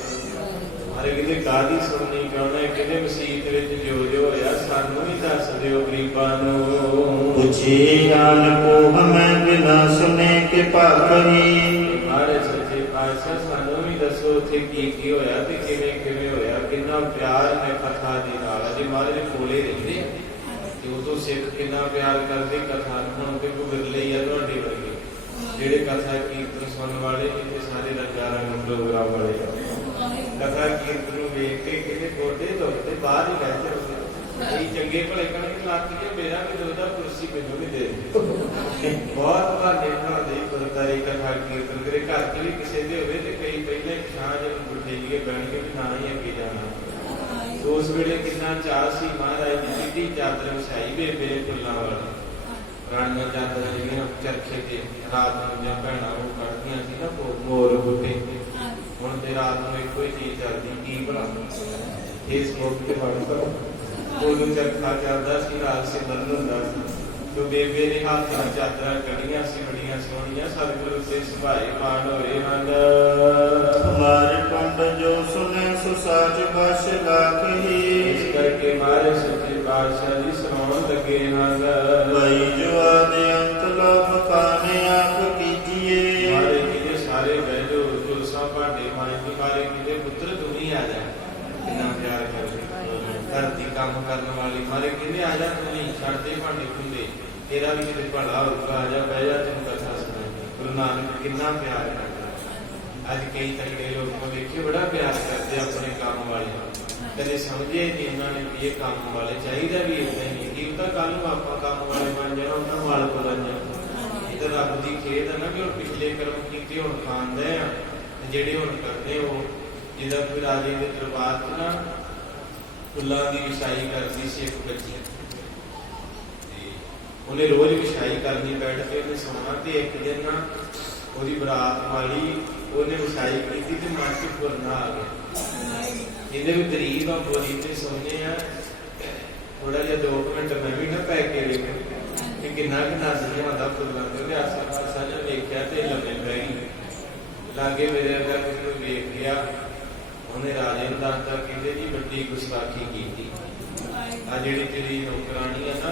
ਮਾਰੇ ਕਹਿੰਦੇ ਕਾਹਦੀ ਸੁਣਨੀ ਚਾਹੁੰਦੇ। ਕਹਿੰਦੇ ਮਸੀਤ ਵਿੱਚ ਜੋ ਹੋਇਆ ਸਾਨੂੰ ਵੀ ਦੱਸ ਦਿਓ ਗਰੀਬਾਂ ਨੂੰ। ਪੁੱਛੇ ਆਨ ਕੋ ਹਮੈ ਬਿਨਾ ਸੁਨੇ ਕਿ ਭਾਗਰੀ। ਮਹਾਰਾਜ ਸੱਚੇ ਪਾਤਸ਼ਾਹ ਸਾਨੂੰ ਵੀ ਦੱਸੋ ਉੱਥੇ ਕੀ ਹੋਇਆ ਤੇ ਕਿਵੇਂ ਹੋਇਆ। ਕਿੰਨਾ ਪਿਆਰ ਹੈ ਕਥਾ ਦੇ ਨਾਲ। ਅਜੇ ਮਹਾਰਾਜ ਕੋਲੇ ਰਹਿੰਦੇ ਤੇ ਉਦੋਂ ਸਿੱਖ ਕਿੰਨਾ ਪਿਆਰ ਕਰਦੇ ਕਥਾ ਨੂੰ। ਹੁਣ ਤੇ ਕੋਈ ਬਿਰਲੇ ਹੀ ਆ ਤੁਹਾਡੇ ਵਰਗੇ ਜਿਹੜੇ ਕਥਾ ਕੀਰਤਨ ਸੁਣਨ ਵਾਲੇ ਇੱਥੇ ਸਾਰੇ ਰੰਗਾਰੰਗ ਪ੍ਰੋਗਰਾਮ ਵਾਲੇ ਕਥਾ ਕੀਰਤਨ ਨੂੰ ਵੇਖ ਕੇ ਕਿਤੇ ਗੋਡੇ ਧੁੱਪਦੇ ਬਾਹਰ ਹੀ ਬੈਠੇ ਹੁੰਦੇ। ਇਹ ਚੰਗੇ ਭਲੇ ਕਣਕ ਲੱਗ ਕੇ ਮੇਰਾ ਵੀ ਦੋਦਾ ਕੁਰਸੀ ਮੈਨੂੰ ਵੀ ਦੇ ਬਹੁਤ ਭਾਗੇ ਬਣਾਉਂਦੇ ਗੁਰਦਾਰੇ ਕਥਾ ਕੀਰਤਨ ਕਰੇ। ਘਰ 'ਚ ਵੀ ਕਿਸੇ ਦੇ ਹੋਵੇ ਤੇ ਕਈ ਪਹਿਲਾਂ ਹੀ ਪਛਾਣ ਜਦੋਂ ਬੁੱਢੇ ਜੀਏ ਬਹਿਣਗੇ ਵੀ ਨਾ ਹੀ ਅੱਗੇ ਜਾਣਾ। 2 ਉਸ ਵੇਲੇ ਕਿੰਨਾ ਚਾਅ ਸੀ ਮਹਾਰਾਜ ਦੀ ਚਿੱਟੀ ਚਾਦਰ ਵਿਛਾਈ ਬੇਬੇ ਨੇ ਫੁੱਲਾਂ ਵਾਲੀ ਰਾਣੀਆਂ ਚਾਦਰਾਂ ਜਿਹੜੀਆਂ ਚਰਖੇ ਤੇ ਰਾਤ ਨੂੰ ਜਾਂ ਭੈਣਾਂ ਨੂੰ ਕੱਢਦੀਆਂ ਸੀ ਨਾ ਮੋਰ ਬੁੱਟੇ। ਹੁਣ ਤੇ ਰਾਤ ਨੂੰ ਇੱਕੋ ਹੀ ਚੀਜ਼ ਚੱਲਦੀ ਕੀ ਭਲਾ ਫੇਸਬੁੱਕ ਤੇ WhatsApp। ਉਦੋਂ ਚਰਖਾ ਚੱਲਦਾ ਸੀ ਰਾਤ ਸਿਮਰਨ ਹੁੰਦਾ ਸੀ। ਤੋ ਬੇਬੇ ਨੇ ਹੱਥ ਨਾਲ ਚਾਦਰਾਂ ਕੱਢੀਆਂ ਸੀ ਬੜੀਆਂ ਸੋਹਣੀਆਂ ਸਤਿਗੁਰੂ ਤੇ ਸੁਭਾਏ ਮਾਣ ਹੋਏ ਹਨ। ਹਮਾਰੇ ਪੰਡ ਜੋ ਸੁਨੇ ਸੋ ਸਾਚ ਬਸ ਲਾਖੀ। ਇਸ ਕਰਕੇ ਮਾਰੇ ਸੱਚੇ ਪਾਤਸ਼ਾਹ ਜੀ ਸੁਣਾਉਣ ਲੱਗੇ ਹਨ। ਬਈ ਜੋ ਆਦਿ ਅੰਤ ਲੋਭ ਕਾਨੇ ਆਪ ਕੀਜੀਏ। ਮਾਰੇ ਕਿਤੇ ਸਾਰੇ ਬਹਿ ਜੋ ਜੋ ਸਭ ਭਾਂਡੇ ਮਾਂਜਦੇ ਮਾਰੇ ਕਿਤੇ ਪੁੱਤਰ ਤੂੰ ਹੀ ਆ ਜਾ। ਕਿੰਨਾ ਪਿਆਰ ਕਰਦੇ ਧਰਤੀ ਕੰਮ ਕਰਨ ਵਾਲੀ ਮਾਰੇ ਕਿੰਨੇ ਆ ਜਾ ਤੂੰ ਨਹੀਂ ਛੱਡਦੇ ਭਾਂਡੇ ਖੁੱਲੇ ਤੇਰਾ ਵੀ ਕਿਤੇ ਭਲਾ ਹੋਊਗਾ ਆ ਜਾ ਬਹਿ ਜਾ ਤੈਨੂੰ ਕਥਾ ਸੁਣਾਈ। ਗੁਰੂ ਨਾਨਕ ਕਿੰਨਾ ਪਿਆਰ ਕਰਦਾ। ਅੱਜ ਕਈ ਤਗੜੇ ਲੋਕ ਵੇਖੇ ਬੜਾ ਪਿਆਰ ਕਰਦੇ ਆਪਣੇ ਕੰਮ ਵਾਲੇ ਕਦੇ ਸਮਝੇ ਨਹੀਂ ਇਹਨਾਂ ਨੇ ਵੀ ਇਹ ਕੰਮ ਵਾਲੇ ਚਾਹੀਦਾ ਵੀ ਇਦਾਂ ਹੀ ਨਹੀਂ ਕਿ ਤਾਂ ਕੱਲ ਨੂੰ ਆਪਾਂ ਕੰਮ ਵਾਲੇ ਬਣ ਜਾਣਾ ਉਹਨਾਂ ਮਾਲਕ ਬਣ ਜਾਣਾ। ਇਹ ਤਾਂ ਰੱਬ ਦੀ ਖੇਡ ਹੈ ਨਾ ਕਿ ਹੁਣ ਪਿਛਲੇ ਕਰਮ ਕੀਤੇ ਹੁਣ ਖਾਂਦੇ ਆ ਜਿਹੜੇ ਹੁਣ ਕਰਦੇ ਉਹ ਜਿਹਦਾ ਕੋਈ ਰਾਜੇ ਦੇ ਦਰਬਾਰ 'ਚ ਨਾ ਫੁੱਲਾਂ ਦੀ ਵਿਛਾਈ ਕਰਦੀ ਸੀ ਇੱਕ ਬੱਚੀ ਤੇ ਉਹਨੇ ਰੋਜ਼ ਵਿਛਾਈ ਕਰਨੀ ਬੈਠ ਕੇ ਉਹਨੇ ਸੌਣਾ ਤੇ ਇੱਕ ਦਿਨ ਨਾ ਉਹਦੀ ਬਰਾਤ ਵਾਲੀ ਉਹਨੇ ਵਿਛਾਈ ਕੀਤੀ ਤੇ ਮਨ 'ਚ ਫੁਰਨਾ ਆ ਗਿਆ। ਇਹਦੇ ਵੀ ਗਰੀਬ ਆ ਬੋਲੀ ਤੇ ਸੋਨੇ ਆ ਥੋੜਾ ਜਿਹਾ 2 ਮਿੰਟ ਮੈਂ ਵੀ ਨਾ ਪੈ ਕੇ ਵੇਖਿਆ ਕਿ ਕਿੰਨਾ ਨੱਚ ਹੁੰਦਾ ਫੁੱਲਾਂ ਦੇ ਆਸਾ ਪਾਸਾ ਜਿਹਾ ਵੇਖਿਆ ਤੇ ਲੰਮੇ ਪੈ ਗਈ ਲਾਗੇ ਮੇਰੇ ਅੱਗਾ ਕੋਈ ਵੇਖ ਗਿਆ। ਉਹਨੇ ਰਾਜੇ ਨੂੰ ਦੱਸਦਾ ਕਹਿੰਦੇ ਜੀ ਵੱਡੀ ਗੁਸਤਾਖੀ ਕੀਤੀ ਆ ਜਿਹੜੀ ਤੇਰੀ ਨੌਕਰਾਣੀ ਹੈ ਨਾ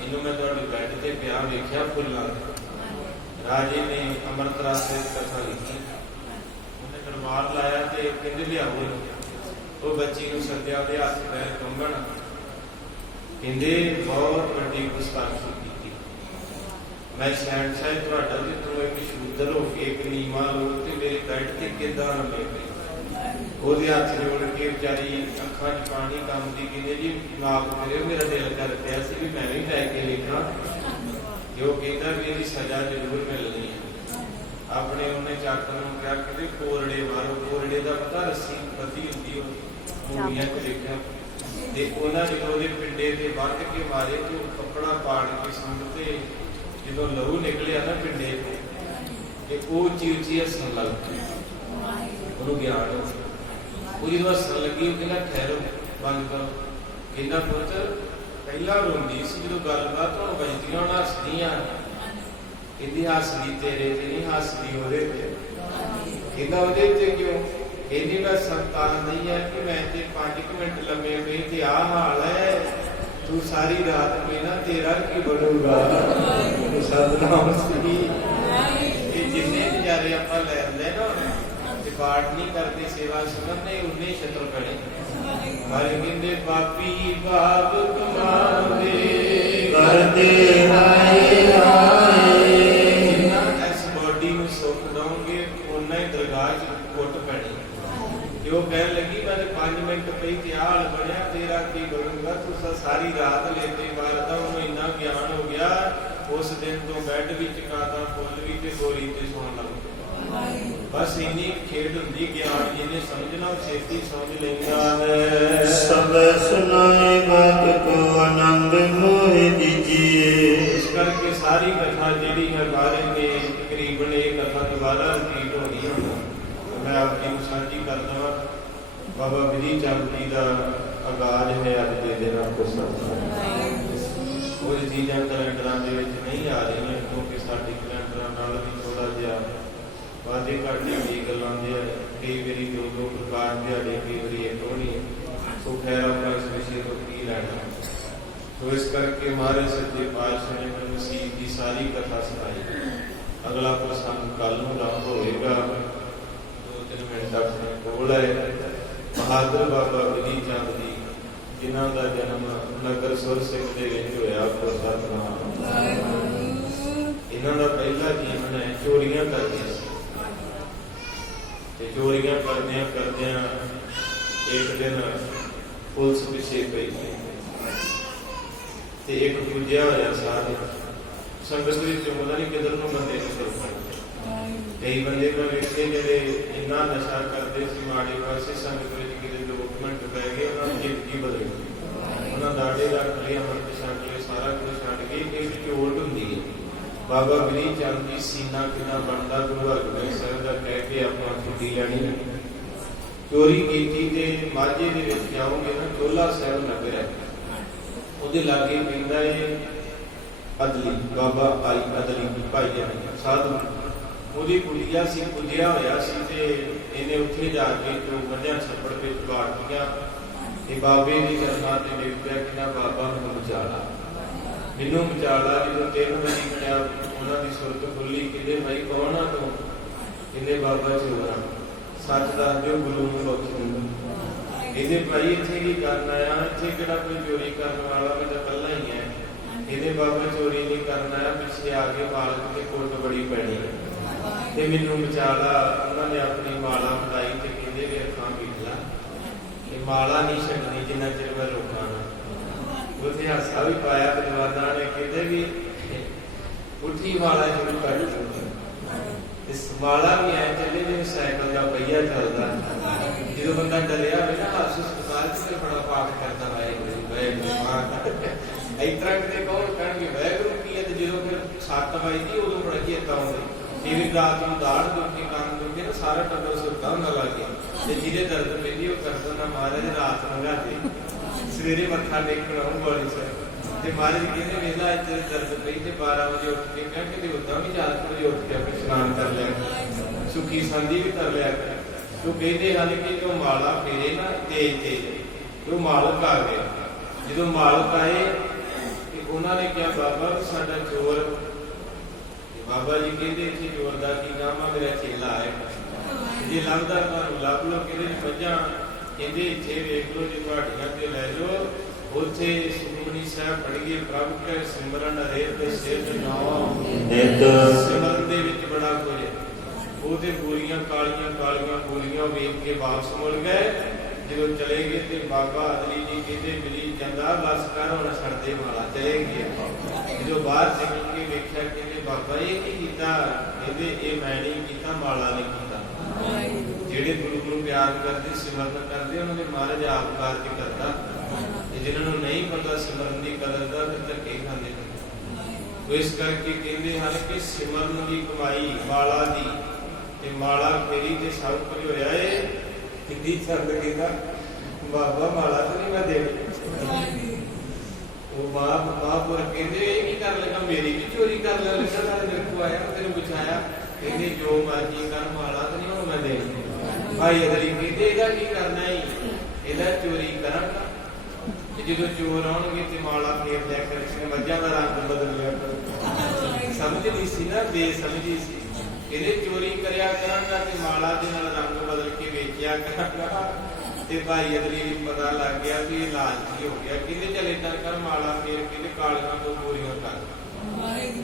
ਇਹਨੂੰ ਮੈਂ ਤੁਹਾਡੇ ਬੈੱਡ ਤੇ ਪਿਆ ਵੇਖਿਆ ਫੁੱਲਾਂ। ਰਾਜੇ ਨੇ ਅੰਮ੍ਰਿਤ ਰਸ ਦੀ ਕਥਾ ਲਿਖੀ ਉਹਨੇ ਦਰਬਾਰ ਲਾਇਆ ਤੇ ਕਹਿੰਦੇ ਲਿਆਓ ਇਹਨੂੰ। ਉਹ ਬੱਚੀ ਨੂੰ ਸੱਦਿਆ ਉਹਦੇ ਹੱਥ ਪੈਰ ਕੰਬਣ ਕਹਿੰਦੇ ਬਹੁਤ ਵੱਡੀ ਗੁਸਤਾਖੀ ਕੀਤੀ। ਮੈਂ ਸ਼ਹਿਰ ਤੁਹਾਡਾ ਤੇ ਤੂੰ ਇੱਕ ਸ਼ੂਦਰ ਹੋ ਕੇ ਇੱਕ ਨੀਵਾਂ ਲੋਕ ਤੇ ਮੇਰੇ ਬੈੱਡ ਤੇ ਕਿੱਦਾਂ ਲੰਮੇ ਪਏ। ਉਹਦੇ ਹੱਥ ਜੋੜ ਕੇ ਵਿਚਾਰੀ ਅੱਖਾਂ 'ਚ ਪਾਣੀ ਕੰਮ ਦੀ ਕਹਿੰਦੇ ਜੀ ਮਾਫ ਕਰਿਓ ਮੇਰਾ ਦਿਲ ਕਰ ਪਿਆ ਸੀ ਵੀ ਮੈਂ ਵੀ ਲੈ ਕੇ ਵੇਖਾਂ। ਜੋ ਕਹਿੰਦਾ ਵੀ ਇਹਦੀ ਸਜ਼ਾ ਜ਼ਰੂਰ ਮਿਲਣੀ ਹੈ। ਆਪਣੇ ਉਹਨੇ ਚਾਕਰ ਨੂੰ ਕਿਹਾ ਕਿ ਕੋਰੜੇ ਮਾਰੋ। ਕੋਰੜੇ ਦਾ ਪਤਾ ਰੱਸੀ ਬੱਧੀ ਹੁੰਦੀ ਉਹ ਮੂਵੀਆਂ 'ਚ ਦੇਖਿਆ ਤੇ ਉਹਨਾਂ ਜਦੋਂ ਉਹਦੇ ਪਿੰਡੇ ਤੇ ਬੰਨ੍ਹ ਕੇ ਮਾਰੇ ਤੇ ਉਹ ਕੱਪੜਾ ਪਾੜ ਕੇ ਸੰਗ ਤੇ ਜਦੋਂ ਲਹੂ ਨਿਕਲਿਆ ਨਾ ਪਿੰਡੇ ਤੇ ਉਹ ਉੱਚੀ ਹੱਸਣ ਲੱਗ ਪਈ। ਉਹਨੂੰ ਗਿਆਨ ਉਹ ਜਦੋਂ ਹੱਸਣ ਲੱਗੀ ਉਹ ਕਹਿੰਦਾ ਠਹਿਰੋ ਬੰਦ ਕਰੋ। ਕਹਿੰਦਾ ਪੁੱਤ ਪਹਿਲਾਂ ਰੋਂਦੀ ਸੀ ਜਦੋਂ ਗੱਲਬਾਤ ਹੁਣ ਵੱਜਦੀਆਂ ਹੁਣ ਹੱਸਦੀਆਂ। ਕਹਿੰਦੀ ਹੱਸਦੀ ਤੇਰੇ ਤੇ ਨਹੀਂ ਹੱਸਦੀ ਉਹਦੇ ਤੇ। ਕਹਿੰਦਾ ਉਹਦੇ ਤੇ ਕਿਉਂ? ਕਹਿੰਦੀ ਮੈਂ ਸੰਤਾਨ ਨਹੀਂ ਹੈ ਕਿ ਮੈਂ ਤੇ 5 ਮਿੰਟ ਲੰਮੇ ਪਈ ਤੇ ਆਹ ਹਾਲ ਹੈ ਤੂੰ ਸਾਰੀ ਰਾਤ ਪਈ ਨਾ ਤੇਰਾ ਕੀ ਬਣੂਗਾ। ਸਤਿਨਾਮ ਸ੍ਰੀ ਇਹ ਜਿੰਨੇ ਨਜ਼ਾਰੇ ਆਪਾਂ ਲੈਂਦੇ ਨਾ ਪਾਠ ਨਹੀਂ ਕਰਦੇ ਸੇਵਾ ਸੁਣਦੇ ਉਨੇ ਛਤਰ ਪੜੇ ਮਾਰੇ ਕਹਿੰਦੇ ਪਾਪੀ ਬਾਪ ਕਮਾਉਂਦੇ ਕਰਦੇ ਹਾਏ ਹਾਏ। ਜਿੰਨਾ ਇਸ ਬੋਡੀ ਨੂੰ ਸੁੱਖ ਦਓਗੇ ਉਨਾ ਹੀ ਦਰਗਾਹ 'ਚ ਕੁੱਟ ਪੈਣੀ। ਜੋ ਕਹਿਣ ਲੱਗੀ ਮੈਂ 5 ਮਿੰਟ ਪਈ ਤੇ ਹਾਲ ਬਣਿਆ ਤੇਰਾ ਕੀ ਬਣੂਗਾ। ਤੂੰ ਸਾਰੀ ਰਾਤ ਲੇਤੇ ਮਾਰਦਾ ਉਹਨੂੰ ਇੰਨਾ ਗਿਆਨ ਹੋ ਗਿਆ ਉਸ ਦਿਨ ਤੋਂ ਬੈੱਡ ਵਿੱਚ ਕਾਦਾ ਫੁੱਲ ਵੀ ਤੇ ਗੋਰੀ ਤੇ ਸੌਣ ਲੱਗ ਪਿਆ। ਬਸ ਇੰਨੀ ਖੇਡ ਹੁੰਦੀ ਗਿਆਨ ਜਿਹਨੇ ਸਮਝਣਾ ਉਹ ਛੇਤੀ ਸਮਝ ਲੈਂਦਾ ਹੈ। ਸਭ ਸੁਨਾਏ ਬਾਤ ਕੋ ਆਨੰਦ ਮੋਹਿ ਦੀਜੀਏ। ਇਸ ਕਰਕੇ ਸਾਰੀ ਕਥਾ ਜਿਹੜੀ ਹੈ ਬਾਰੇ ਨੇ ਤਕਰੀਬਨ ਇਹ ਕਥਾ ਦੁਬਾਰਾ ਰਿਪੀਟ ਹੋਣੀ ਹੈ। ਮੈਂ ਆਪ ਜੀ ਨੂੰ ਸਾਂਝੀ ਕਰਦਾ ਹਾਂ। ਬਾਬਾ ਬਿਧੀ ਚੰਦ ਜੀ ਦਾ ਆਗਾਜ਼ ਹੈ ਅੱਜ ਦੇ ਦਿਨ ਆਪਕੋ ਸਭ ਕੁਝ ਚੀਜ਼ਾਂ ਕੈਲੰਡਰਾਂ ਦੇ ਵਿੱਚ ਨਹੀਂ ਆ ਰਹੀਆਂ ਕਿਉਂਕਿ ਸਾਡੇ ਕੈਲੰਡਰਾਂ ਨਾਲ ਵੀ ਥੋੜਾ ਜਿਹਾ ਵਾਦੇ ਘਾਟੇ ਦੀ ਗੱਲਾਂ ਦੇ ਕਈ ਵਾਰੀ 2 ਪ੍ਰਕਾਰ ਦਿਹਾੜੇ ਕਈ ਵਾਰੀ ਇੱਕ ਹੋਣੀ ਸੋ ਖੈਰ ਆਪਾਂ ਇਸ ਵਿਸ਼ੇ ਤੋਂ ਕੀ ਲੈਣਾ। ਸੋ ਇਸ ਕਰਕੇ ਮਹਾਰਾਜ ਸੱਚੇ ਪਾਤਸ਼ਾਹ ਨੇ ਮਸੀਹ ਦੀ ਸਾਰੀ ਕਥਾ ਸੁਣਾਈ। ਅਗਲਾ ਪ੍ਰਸੰਗ ਕੱਲ ਨੂੰ ਆਰੰਭ ਹੋਏਗਾ। 2-3 ਮਿੰਟ ਆਪਣੇ ਕੋਲ ਹੈ। ਬਹਾਦਰ ਬਾਬਾ ਬਿਧੀ ਚੰਦ ਜੀ ਜਿਨ੍ਹਾਂ ਦਾ ਜਨਮ ਨਗਰ ਸੁਰ ਸਿੰਘ ਦੇ ਵਿੱਚ ਹੋਇਆ। ਸਤਿਨਾਮ ਇਹਨਾਂ ਦਾ ਪਹਿਲਾ ਜੀਵਨ ਹੈ ਚੋਰੀਆਂ ਕਰਦੇ ਸੀ ਤੇ ਚੋਰੀਆਂ ਕਰਦਿਆਂ ਇੱਕ ਦਿਨ ਪੁਲਿਸ ਪਿੱਛੇ ਪਈ ਤੇ ਇੱਕ ਪੁੱਜਿਆ ਹੋਇਆ ਸਾਧ ਸੰਗਤ ਵਿੱਚ ਪਤਾ ਨਹੀਂ ਕਿਧਰ ਨੂੰ ਬੰਦੇ ਨੂੰ ਤੁਰ ਪਏ। ਕਈ ਬੰਦੇ ਮੈਂ ਵੇਖੇ ਜਿਹੜੇ ਇੰਨਾ ਨਸ਼ਾ ਕਰਦੇ ਸੀ ਮਾੜੇ ਪਾਸੇ ਸੰਗਤ ਵਿੱਚ ਕਿਤੇ 2 ਮਿੰਟ ਬਹਿ ਗਏ ਉਹਨਾਂ ਦੀ ਜ਼ਿੰਦਗੀ ਬਦਲ ਗਈ। ਉਹਨਾਂ ਦਾੜੇ ਰੱਖ ਲਏ, ਅੰਮ੍ਰਿਤ ਛੱਡ ਲਏ, ਸਾਰਾ ਕੁਝ ਛੱਡ ਕੇ ਇੱਕ ਚੋਟ ਹੁੰਦੀ ਹੈ। ਬਾਬਾ ਗਰੀ ਚੰਦ ਦੀ ਸੀਨਾ ਕਿੰਨਾ ਬਣਦਾ ਗੁਰੂ ਹਰਗੋਬਿੰਦ ਸਾਹਿਬ ਦਾ ਕਹਿ ਕੇ ਆਪਾਂ ਛੁੱਟੀ ਲੈਣੀ। ਚੋਰੀ ਕੀਤੀ ਤੇ ਮਾਝੇ ਦੇ ਵਿੱਚ ਜਾਓਗੇ ਨਾ, ਚੋਲਾ ਸਾਹਿਬ ਨਗਰ ਹੈ, ਉਹਦੇ ਲਾਗੇ ਪੈਂਦਾ ਹੈ ਅਦਲੀ, ਬਾਬਾ ਆਈ ਅਦਲੀ ਭਾਈ ਜਾਨ ਸਾਧੂ। ਉਹਦੀ ਕੁੜੀਆ ਸੀ, ਪੁੱਜਿਆ ਹੋਇਆ ਸੀ ਤੇ ਇਹਨੇ ਉੱਥੇ ਜਾ ਕੇ ਜੋ ਮੱਝਾਂ ਛੱਪੜ ਵਿੱਚ ਬਾੜੀਆਂ ਤੇ ਬਾਬੇ ਦੀ ਚਰਨਾਂ ਤੇ ਡਿੱਗ ਪਿਆ ਕਿ ਨਾ ਬਾਬਾ ਮੈਨੂੰ ਬਚਾ ਲਾ, ਮੈਨੂੰ ਬਚਾ ਲਾ। ਜਦੋਂ 3 ਵਜੇ ਮਿਲਿਆ ਉਹਨਾਂ ਦੀ ਸੁਰਤ ਖੁੱਲੀ, ਕਹਿੰਦੇ ਭਾਈ ਕੌਣ ਆ ਤੂੰ? ਕਹਿੰਦੇ ਬਾਬਾ ਚੋਰਾ। ਸੱਚ ਦੱਸ ਦਿਓ, ਗੁਰੂ ਨੂੰ ਬਖਸ਼ ਦੂੰਗਾ। ਇਹਦੇ ਭਾਈ ਇੱਥੇ ਕੀ ਕਰਨ ਆਇਆ? ਇੱਥੇ ਕਿਹੜਾ ਕੋਈ ਚੋਰੀ ਕਰਨ ਵਾਲਾ, ਮੈਂ ਤਾਂ ਇਕੱਲਾ ਹੀ ਹੈ। ਇਹਦੇ ਬਾਬਾ ਚੋਰੀ ਨਹੀਂ ਕਰਨ ਆਇਆ, ਪਿੱਛੇ ਆ ਕੇ ਮਾਲਕ ਤੇ ਕੁੱਟ ਬੜੀ ਪੈਣੀ ਤੇ ਮੈਨੂੰ ਬਚਾ ਲਾ। ਉਹਨਾਂ ਨੇ ਆਪਣੀ ਮਾਲਾ ਫੜਾਈ ਤੇ ਕਹਿੰਦੇ ਵੀ ਅੱਖਾਂ ਮੀਟ ਲਾ, ਇਹ ਮਾਲਾ ਨਹੀਂ ਛੱਡਣੀ ਜਿੰਨਾ ਚਿਰ ਮੈਂ ਰੋਕਾਂ ਨਾ। ਉੱਥੇ ਹਾਸਾ ਵੀ ਪਾਇਆ ਵਿਦਵਾਨਾਂ ਨੇ, ਕਹਿੰਦੇ ਵੀ ਉੱਠੀ ਮਾਲਾ ਸ਼ੁਰੂ ਕਰ ਦਿੱਤੀ। ਇਸ ਮਾਲਾ ਵੀ ਐ ਚੱਲੇ ਜਿਵੇਂ ਸਾਈਕਲ ਦਾ ਪਹੀਆ ਚੱਲਦਾ। ਜਦੋਂ ਬੰਦਾ ਡਰਿਆ ਹੋਵੇ ਨਾ ਹਸਪਤਾਲ ਚ, ਬੜਾ ਪਾਠ ਕਰਦਾ ਵਾਹਿਗੁਰੂ ਵਾਹਿਗੁਰੂ। ਇਸ ਤਰ੍ਹਾਂ ਕਿਤੇ ਕਹੋ ਕਹਿਣਗੇ ਵਾਹਿਗੁਰੂ ਕੀ ਹੈ, ਤੇ ਜਦੋਂ ਫਿਰ 7 ਵਜੇ ਉਦੋਂ ਬੜਾ ਚੇਤਾ ਆਉਂਦਾ। ਜਿਵੇਂ ਰਾਤ ਨੂੰ ਦਾੜ ਦੁਖੀ, ਕੰਨ ਦੁਖੀ ਨਾ, ਸਾਰਾ ਟੱਬਰ ਸੁੱਤਾ ਹੁੰਦਾ ਲੱਗੇ ਤੇ ਜਿਹਦੇ ਦਰਦ ਪੈਂਦੀ ਉਹ ਕਰਦਾ ਨਾ ਮਹਾਰਾਜ ਰਾਤ ਲੰਘਾ ਦੇ, ਸਵੇਰੇ ਮੱਥਾ ਟੇਕਣ ਆਉਂ ਬੜੀ ਸਾਹਿਬ। ਤੇ ਮਹਾਰਾਜ ਕਹਿੰਦੇ ਵੇਲਾ ਇੱਥੇ ਦਰਦ ਪਈ ਤੇ 12 ਵਜੇ ਉੱਠ ਕੇ ਕਹਿ ਕੇ ਉਦਾਂ ਵੀ 4 ਵਜੇ ਉੱਠ ਕੇ ਆਪਣੇ ਇਸ਼ਨਾਨ ਕਰ ਲਿਆ, ਸੁੱਖੀ ਸੰਧੀ ਵੀ ਕਰ ਲਿਆ। ਉਹ ਕਹਿੰਦੇ ਹਨ ਕਿ ਜੋ ਮਾਲਾ ਫੇਰੇ ਨਾ ਤੇਜ ਤੇਜ, ਉਹ ਮਾਲਕ ਆ ਗਿਆ। ਜਦੋਂ ਮਾਲਕ ਆਏ ਤੇ ਉਹਨਾਂ ਨੇ ਕਿਹਾ ਬਾਬਾ ਵੀ ਸਾਡਾ ਚੋਰ। ਬਾਬਾ ਜੀ ਕਹਿੰਦੇ ਇੱਥੇ ਚੋਰ ਦਾ ਕੀ ਨਾਮ ਆ? ਮੇਰਾ ਚੇਲਾ ਹੈ, ਜੇ ਲੱਭਦਾ ਤੁਹਾਨੂੰ ਲੱਭ ਲਓ। ਕਹਿੰਦੇ ਮੱਝਾਂ, ਕਹਿੰਦੇ ਇੱਥੇ ਵੇਖ ਲਓ, ਜੇ ਤੁਹਾਡੀਆਂ ਤੇ ਲੈ ਜਾਓ। ਉੱਥੇ ਸੁਖਮਨੀ ਸਾਹਿਬ ਪੜ੍ਹੀਏ, ਪ੍ਰਭੂ ਕੈ ਸਿਮਰਨ ਹਰੇਕ ਦੇ ਸਿਰ ਨਾਮ ਨਿਤ। ਸਿਮਰਨ ਦੇ ਵਿੱਚ ਬੜਾ ਕੁਝ ਹੈ। ਉਹਦੇ ਗੋਲੀਆਂ ਕਾਲੀਆਂ ਕਾਲੀਆਂ ਗੋਲੀਆਂ ਵੇਖ ਕੇ ਵਾਪਸ ਮੁੜ ਗਏ। ਜਦੋਂ ਚਲੇ ਗਏ ਤੇ ਬਾਬਾ ਅਦਲੀ ਜੀ ਕਹਿੰਦੇ ਮਿਲੀ ਜਾਂਦਾ ਬਸ ਕਰ ਹੁਣ ਛੱਡਦੇ ਮਾਲਾ, ਚਲੇ ਗਏ। ਜਦੋਂ ਬਾਹਰ ਨਿਕਲ ਕੇ ਵੇਖਿਆ ਕਹਿੰਦੇ ਬਾਬਾ ਇਹ ਕੀ ਕੀਤਾ? ਕਹਿੰਦੇ ਇਹ ਮੈਂ ਨਹੀਂ ਕੀਤਾ, ਮਾਲਾ ਨੇ ਕੀਤਾ। ਜਿਹੜੇ ਗੁਰੂ ਨੂੰ ਪਿਆਰ ਕਰਦੇ, ਸਿਮਰਨ ਕਰਦੇ, ਉਹਨਾਂ ਦੇ ਮਹਾਰਾਜ ਆਪ ਕਾਰਜ ਕਰਦਾ। ਤੇ ਜਿਹਨਾਂ ਨੂੰ ਨਹੀਂ ਪਤਾ ਸਿਮਰਨ ਦੀ ਕਦਰ ਦਾ, ਫਿਰ ਧੱਕੇ ਖਾਂਦੇ ਨੇ। ਇਸ ਕਰਕੇ ਕਹਿੰਦੇ ਹਨ ਕਿ ਸਿਮਰਨ ਦੀ ਕਮਾਈ ਮਾਲਾ ਦੀ, ਤੇ ਮਾਲਾ ਫੇਰੀ ਤੇ ਸਭ ਕੁਝ ਹੋਇਆ ਏ। ਕਿੰਨੀ ਚੰਦ ਕਹਿੰਦਾ ਬਾਬਾ ਮਾਲਾ ਤਾਂ ਨਹੀਂ ਮੈਂ ਦੇਣੀ। ਉਹ ਮਹਾਂਪੁਰ ਕਹਿੰਦੇ ਇਹ ਕੀ ਕਰ ਲਗਾ? ਮੇਰੀ ਵੀ ਚੋਰੀ ਕਰ ਲੈ ਲੱਗਾ, ਨਾਲ ਮੇਰੇ ਕੋਲ ਆਇਆ, ਤੈਨੂੰ ਬਚਾਇਆ। ਕਹਿੰਦੇ ਜੋ ਮਰਜੀ ਕਰ, ਮਾਲਾ ਤਾਂ ਨਹੀਂ ਹੁਣ ਮੈਂ ਦੇਣੀ। ਭਾਈ ਅਦਲੀ ਕਹਿੰਦੇ ਇਹਦਾ ਕੀ ਕਰਨਾ ਹੈ? ਇਹਦਾ ਚੋਰੀ ਕਰਾਂਗਾ। ਜਦੋਂ ਚੋਰ ਆਉਣਗੇ ਤੇ ਮਾਲਾ ਫੇਰ ਲਿਆ ਕਰ, ਮੱਝਾਂ ਦਾ ਰੰਗ ਬਦਲ ਲਿਆ ਕਰ। ਸਮਝ ਨਹੀਂ ਸੀ ਨਾ, ਬੇਸਮਝੀ ਸੀ। ਇਹਦੇ ਚੋਰੀ ਕਰਿਆ ਕਰਾਂਗਾ ਤੇ ਮਾਲਾ ਦੇ ਨਾਲ ਰੰਗ ਬਦਲ ਕੇ ਵੇਚਿਆ ਕਰਾਂਗਾ। ਤੇ ਭਾਈ ਅਦਲੀ ਨੂੰ ਪਤਾ ਲੱਗ ਗਿਆ ਵੀ ਇਹ ਲਾਲਚੀ ਹੋ ਗਿਆ। ਕਹਿੰਦੇ ਚੱਲ ਏਦਾਂ ਕਰ, ਮਾਲਾ ਫੇਰ ਕਹਿੰਦੇ ਕਾਲੀਆਂ ਤੋਂ ਗੋਰੀਆਂ ਕਰ।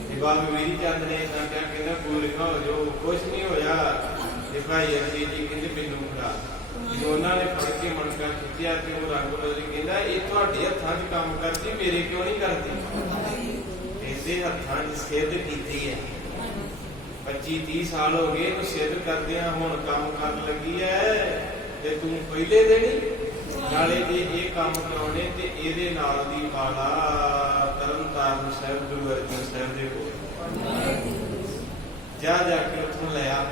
ਤੇ ਬਾਬਾ ਮੇਰੀ ਚੰਦ ਨੇ ਏਦਾਂ ਕਿਹਾ, ਕਹਿੰਦਾ ਗੋਰੀਆਂ ਹੋ ਜਾਓ, ਕੁਛ ਨਹੀਂ ਹੋਇਆ। ਤੇ ਭਾਈ ਅਦਲੀ ਜੀ ਕਹਿੰਦੇ ਮੈਨੂੰ ਫੜਾ। ਜਦੋਂ ਉਹਨਾਂ ਨੇ ਫੜ ਕੇ ਮਣਕਾ ਖਿੱਚਿਆ ਤੇ ਉਹ ਰੰਗ ਬਦਲ ਕਹਿੰਦਾ ਇਹ ਤੁਹਾਡੇ ਹੱਥਾਂ 'ਚ ਕੰਮ ਕਰਦੀ, ਮੇਰੇ ਕਿਉਂ ਨਹੀਂ ਕਰਦੀ? ਇਹਦੇ ਹੱਥਾਂ 'ਚ ਸਿੱਧ ਕੀਤੀ ਹੈ। 25-30 ਸਾਲ ਹੋ ਗਏ ਇਹਨੂੰ ਸਿੱਧ ਕਰਦਿਆਂ, ਹੁਣ ਕੰਮ ਕਰਨ ਲੱਗੀ ਹੈ ਤੇ ਤੂੰ ਪਹਿਲੇ ਦਿਨ ਨਾਲੇ ਜੇ ਇਹ ਕੰਮ ਕਰਾਉਣੇ ਤੇ ਇਹਦੇ ਨਾਲ ਦੀ ਮਾਲਾ ਤਰਨਤਾਰਨ ਸਾਹਿਬ ਗੁਰੂ ਅਰਜਨ ਸਾਹਿਬ ਦੇ ਕੋਲ ਜਾ ਕੇ ਉੱਥੋਂ ਲਿਆ।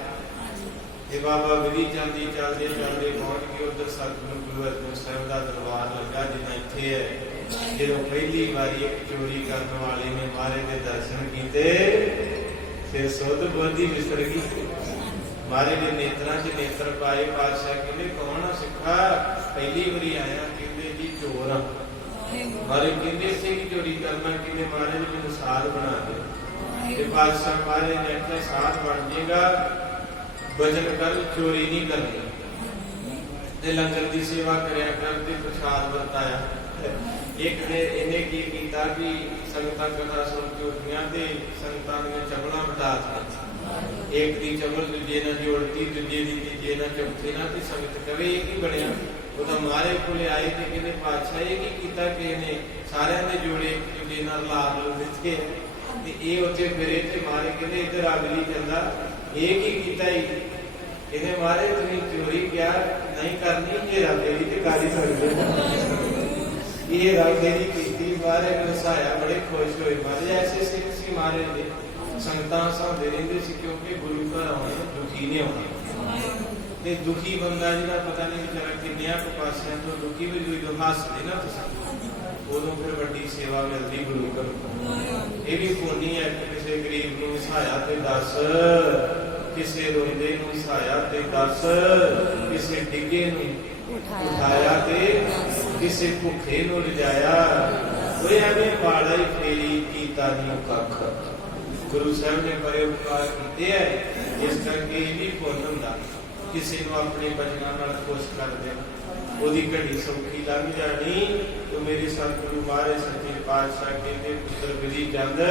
ਤੇ ਬਾਬਾ ਵਿਧੀ ਚੰਦੀ ਚੱਲਦੇ ਚੱਲਦੇ ਪਹੁੰਚ ਕੇ ਉੱਧਰ ਸਤਿਗੁਰੂ ਗੁਰੂ ਅਰਜਨ ਸਾਹਿਬ ਦਾ ਦਰਬਾਰ ਲੱਗਾ ਜਿੰਨਾ ਇੱਥੇ ਹੈ। ਜਦੋਂ ਪਹਿਲੀ ਵਾਰੀ ਇੱਕ ਚੋਰੀ ਕਰਨ ਵਾਲੇ ਨੇ ਮਹਾਰਾਜ ਦੇ ਦਰਸ਼ਨ ਕੀਤੇ, ਫਿਰ ਸੁੱਧ ਬੁੱਧੀ ਵਿਸਰ ਗਈ। ਮਹਾਰਾਜ ਦੇ ਨੇਤਰਾਂ 'ਚ ਨੇਤਰ ਪਾਏ। ਪਾਤਸ਼ਾਹ ਕਹਿੰਦੇ ਕੌਣ ਆ ਸਿੱਖਾ? ਪਹਿਲੀ ਵਾਰੀ ਆਇਆ। ਕਹਿੰਦੇ ਜੀ ਚੋਰ ਆ। ਮਹਾਰਾਜ ਕਹਿੰਦੇ ਇੱਥੇ ਕੀ ਚੋਰੀ ਕਰਨਾ? ਕਹਿੰਦੇ ਮਹਾਰਾਜ ਮੈਨੂੰ ਸਾਧ ਬਣਾ ਦਿਓ। ਤੇ ਪਾਤਸ਼ਾਹ ਮਹਾਰਾਜ ਨੇ ਆਖਿਆ ਸਾਧ ਬਣ ਜਾਏਗਾ, ਵਜਨ ਕਰ, ਚੋਰੀ ਨਹੀਂ ਕਰਨੀ, ਤੇ ਲੰਗਰ ਦੀ ਸੇਵਾ ਕਰਿਆ ਕਰ ਤੇ ਪ੍ਰਸ਼ਾਦ ਵਰਤਾਇਆ। ਇੱਕ ਨੇ ਇਹਨੇ ਕੀ ਕੀਤਾ ਕਿ ਸੰਗਤਾਂ ਕਥਾ ਸੁਣ ਕੇ ਉੱਠੀਆਂ ਤੇ ਸੰਗਤਾਂ ਦੀਆਂ ਚਪਲਾਂ ਵਟਾ ਦਿੱਤੀਆਂ। ਇੱਕ ਦੀ ਚਪਲ ਦੂਜੇ ਨਾਲ ਜੋੜਤੀ, ਦੂਜੇ ਦੀ ਤੀਜੇ ਨਾਲ, ਚੌਥੇ ਨਾਲ। ਤੇ ਸੰਗਤ ਕਵੇ ਇਹ ਕੀ ਬਣਿਆ? ਉਹ ਤਾਂ ਮਹਾਰਾਜ ਕੋਲੇ ਆਏ ਤੇ ਕਹਿੰਦੇ ਪਾਤਸ਼ਾਹ ਇਹ ਕੀ ਕੀਤਾ? ਕਿਸੇ ਨੇ ਸਾਰਿਆਂ ਦੇ ਜੋੜੇ ਦੂਜੇ ਨਾਲ ਲਾ ਲੋ ਦਿੱਤੇ। ਤੇ ਇਹ ਉੱਥੇ ਫਿਰੇ ਤੇ ਮਹਾਰਾਜ ਕਹਿੰਦੇ ਇੱਧਰ ਅਗਲੀ ਜਾਂਦਾ ਇਹ ਕੀ ਕੀਤਾ ਹੀ ਇਹਦੇ ਮਾਰੇ ਤੁਸੀਂ ਚੋਰੀ ਕਿਆ ਨਹੀਂ ਕਰਨੀ ਇਹ ਰੱਬ ਦੀ ਤੇ ਕਰ ਹੀ ਸਕਦੇ ਇਹ ਰੱਬ ਦੀ ਕੀਤੀ ਮਾਰੇ ਨੂੰ ਸਹਾਇਆ ਬੜੇ ਖੁਸ਼ ਹੋਏ ਮਾਰੇ ਐਸੇ ਸਿੱਖ ਸੀ ਮਾਰੇ ਦੇ ਸੰਗਤਾਂ ਸਾਹਦੇ ਰਹਿੰਦੇ ਸੀ ਕਿਉਂਕਿ ਗੁਰੂ ਘਰ ਆਉਣੇ ਦੁਖੀ ਨਹੀਂ ਆਉਣੇ ਤੇ ਦੁਖੀ ਬੰਦਾ ਜਿਹੜਾ ਪਤਾ ਨਹੀਂ ਵਿਚਾਰਾ ਕਿੰਨਿਆਂ ਕੁ ਪਾਸਿਆਂ ਤੋਂ ਦੁਖੀ ਵੀ ਜਦੋਂ ਹੱਸਦੇ ਨਾ ਤੁਸੀਂ ਉਦੋਂ ਫਿਰ ਵੱਡੀ ਸੇਵਾ ਮਿਲਦੀ ਗੁਰੂ ਘਰ ਇਹ ਵੀ ਪੁੰਨੀ ਹੈ ਕਿ ਕਿਸੇ ਗਰੀਬ ਨੂੰ ਸਹਾਇਆ ਤੇ ਦੱਸ ਕਿਸੇ ਰੋਂਦੇ ਨੂੰ ਸਹਾਇਆ ਤੇ ਦੱਸ ਕਿਸੇ ਡਿੱਗੇ ਨੂੰ ਉਠਾਇਆ ਤੇ ਕਿਸੇ ਭੁੱਖੇ ਨੂੰ ਲਿਜਾਇਆ ਕੋਈ ਐਵੇਂ ਬਾੜਾ ਹੀ ਫੇਰੀ ਕੀਤਾ ਨਹੀਂ ਕੱਖ ਗੁਰੂ ਸਾਹਿਬ ਨੇ ਬੜੇ ਉਪਕਾਰ ਕੀਤੇ ਹੈ ਇਸ ਕਰਕੇ ਇਹ ਵੀ ਪੁੰਨ ਹੁੰਦਾ ਕਿਸੇ ਨੂੰ ਆਪਣੇ ਬਚਨਾਂ ਨਾਲ ਖੁਸ਼ ਕਰ ਦੇਣਾ ਉਹਦੀ ਘੜੀ ਸੌਖੀ ਲੰਘ ਜਾਣੀ ਤੋ ਮੇਰੇ ਸਤਿਗੁਰੂ ਮਹਾਰਾਜ ਸੱਚੇ ਪਾਤਸ਼ਾਹ ਕਹਿੰਦੇ ਪੁੱਤਰ ਵਿਧੀ ਚੰਦ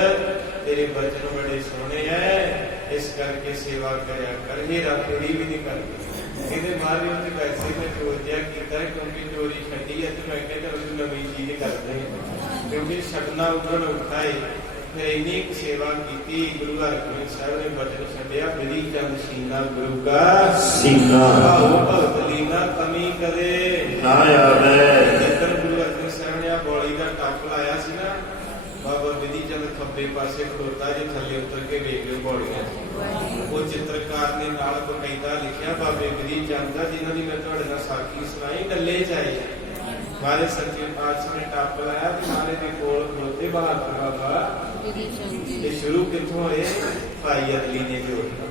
ਤੇਰੇ ਬਚਨ ਬੜੇ ਸੋਹਣੇ ਹੈ ਇਸ ਕਰਕੇ ਸੇਵਾ ਕਰਿਆ ਕਰ ਹੀਰਾ ਫੇਰੀ ਵੀ ਨਹੀਂ ਕਰਦੀ ਇਹਦੇ ਬਾਅਦ ਉਹਨੇ ਵੈਸੇ ਮੈਂ ਚੋਰੀਆ ਕੀਤਾ ਕਿਉਂਕਿ ਚੋਰੀ ਛੱਡੀ ਹੈ ਤੇ ਮੈਂ ਕਹਿੰਦਾ ਉਹ ਨਵੀਂ ਚੀਜ਼ ਕਰਦੇ ਕਿਉਂਕਿ ਛੱਡਣਾ ਉਧਰ ਉੱਠਾ ਹੈ ਫਿਰ ਇੰਨੀ ਕੁ ਸੇਵਾ ਕੀਤੀ ਗੁਰੂ ਹਰਗੋਬਿੰਦ ਸਾਹਿਬ ਨੇ ਬਚਨ ਛੱਡਿਆ ਵਿਧੀ ਚੰਦ ਸੀਨਾ ਗੁਰੂ ਕਾ ਸੀਨਾ ਭਗਤ ਲੀਨਾ ਕਮੀ ਕਰੇ ਨਾ ਆਵੇ ਜਿੱਦਣ ਗੁਰੂ ਅਰਜਨ ਸਾਹਿਬ ਨੇ ਆ ਬੋਲੀ ਦਾ ਟੱਪ ਲਾਇਆ ਸੀ ਨਾ ਬਾਬਾ ਵਿਧੀ ਚੰਦ ਖੱਬੇ ਪਾਸੇ ਖਲੋਤਾ ਜੇ ਥੱਲੇ ਉਤਰ ਕੇ ਵੇਖ ਲਿਓ ਬੋਲੀਆਂ ਉਹ ਚਿੱਤਰਕਾਰ ਨੇ ਨਾਲ ਬਕਾਇਦਾ ਲਿਖਿਆ ਬਾਬੇ ਵਿਧੀ ਚੰਦ ਦਾ ਜਿਨ੍ਹਾਂ ਦੀ ਮੈਂ ਤੁਹਾਡੇ ਨਾਲ ਸਾਖੀ ਸੁਣਾਈ ਗੱਲੇ ਚਾਹੀ ਮਾਰੇ ਸੱਚੇ ਪਾਤਸ਼ਾਹ ਨੇ ਟੱਪ ਲਾਇਆ ਤੇ ਮਾਰੇ ਦੇ ਕੋਲ ਖਲੋਤੇ ਬਹਾਦਰ ਬਾਬਾ ਇਹ ਸ਼ੁਰੂ ਕਿੱਥੋਂ ਹੋਏ ਭਾਈ ਅਦਲੀ ਨੇ ਜੋੜਿਆ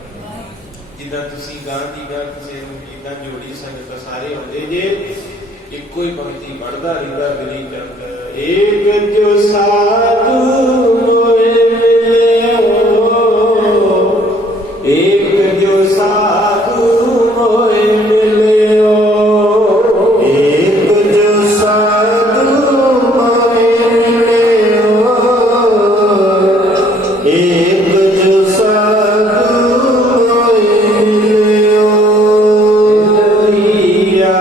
ਜਿੱਦਾਂ ਤੁਸੀਂ ਗਾਂ ਦੀ ਗਾਂ ਕਿਸੇ ਨੂੰ ਜਿੱਦਾਂ ਜੋੜੀ ਸੰਗਤ ਸਾਰੇ ਆਉਂਦੇ ਜੇ ਇੱਕੋ ਹੀ ਪੰਕਤੀ ਪੜਦਾ ਰਹਿੰਦਾ ਵਿਧੀ ਚੰਦ ਏਕ ਜੋ ਸਾਧੂ ਮੋਏ ਮਿਲਿਓ ਏਕ ਜੋ ਸਾਧੂ ਮੋਏ ਮਿਲਿਓ ਏਕ ਜੋ ਸਾਧੂ ਮੋਏ ਮਿਲਿਓ ਏਕ ਜੋ ਸਾਧੂ ਮੋਏ ਮਿਲਿਓ ਤਿਨ ਲੀਆ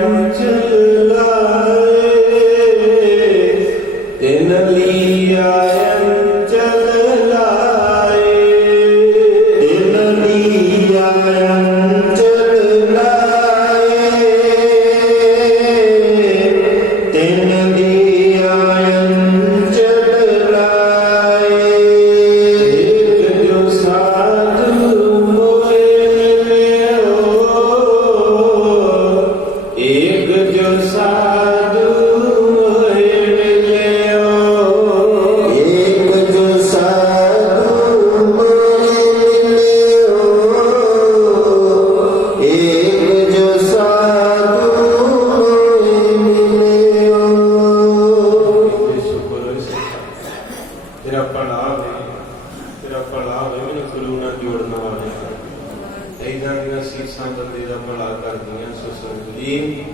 ਅੰਚਲ ਲਾਏ ਤਿਨ ਲੀਆ ਅੰਚਲ ਲਾਏ ਤਿਨ ਲੀਆ ਅੰਚਲ ਲਾਏ ਏਕ ਜੋ ਸਾਧੂ ਮੋਏ ਮਿਲਿਓ ਏਕ ਜੋ ਸਾਧੂ ਮੋਏ ਮਿਲਿਓ ਏਕ ਜੋ ਸਾਧੂ ਮੋਏ ਮਿਲਿਓ ਏਕ ਜੋ ਸਾਧੂ ਮੋਏ ਮਿਲਿਓ ਸ਼ੁਕਰ ਹੈ ਤੇਰਾ ਭਲਾ ਹੋਵੇ ਮੈਨੂੰ ਗੁਰੂ ਨਾਲ ਜੋੜਨ ਵਾਲੇ ਇਦਾਂ ਦੀਆਂ ਸੀਸਾਂ ਬੰਦੇ ਦਾ ਭਲਾ ਕਰਦੀਆਂ ਸੋ ਸੰਗਤ ਜੀ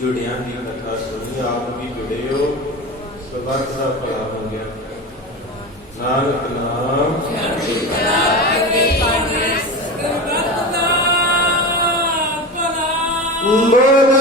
ਜੁੜਿਆਂ ਦੀ ਕਥਾ ਸੁਣੀ ਆਪ ਵੀ ਜੁੜੇ ਹੋ ਸਬਦ ਦਾ ਭਲਾ ਹੋ ਗਿਆ ਨਾਨਕ ਨਾਮ ਬੋਲ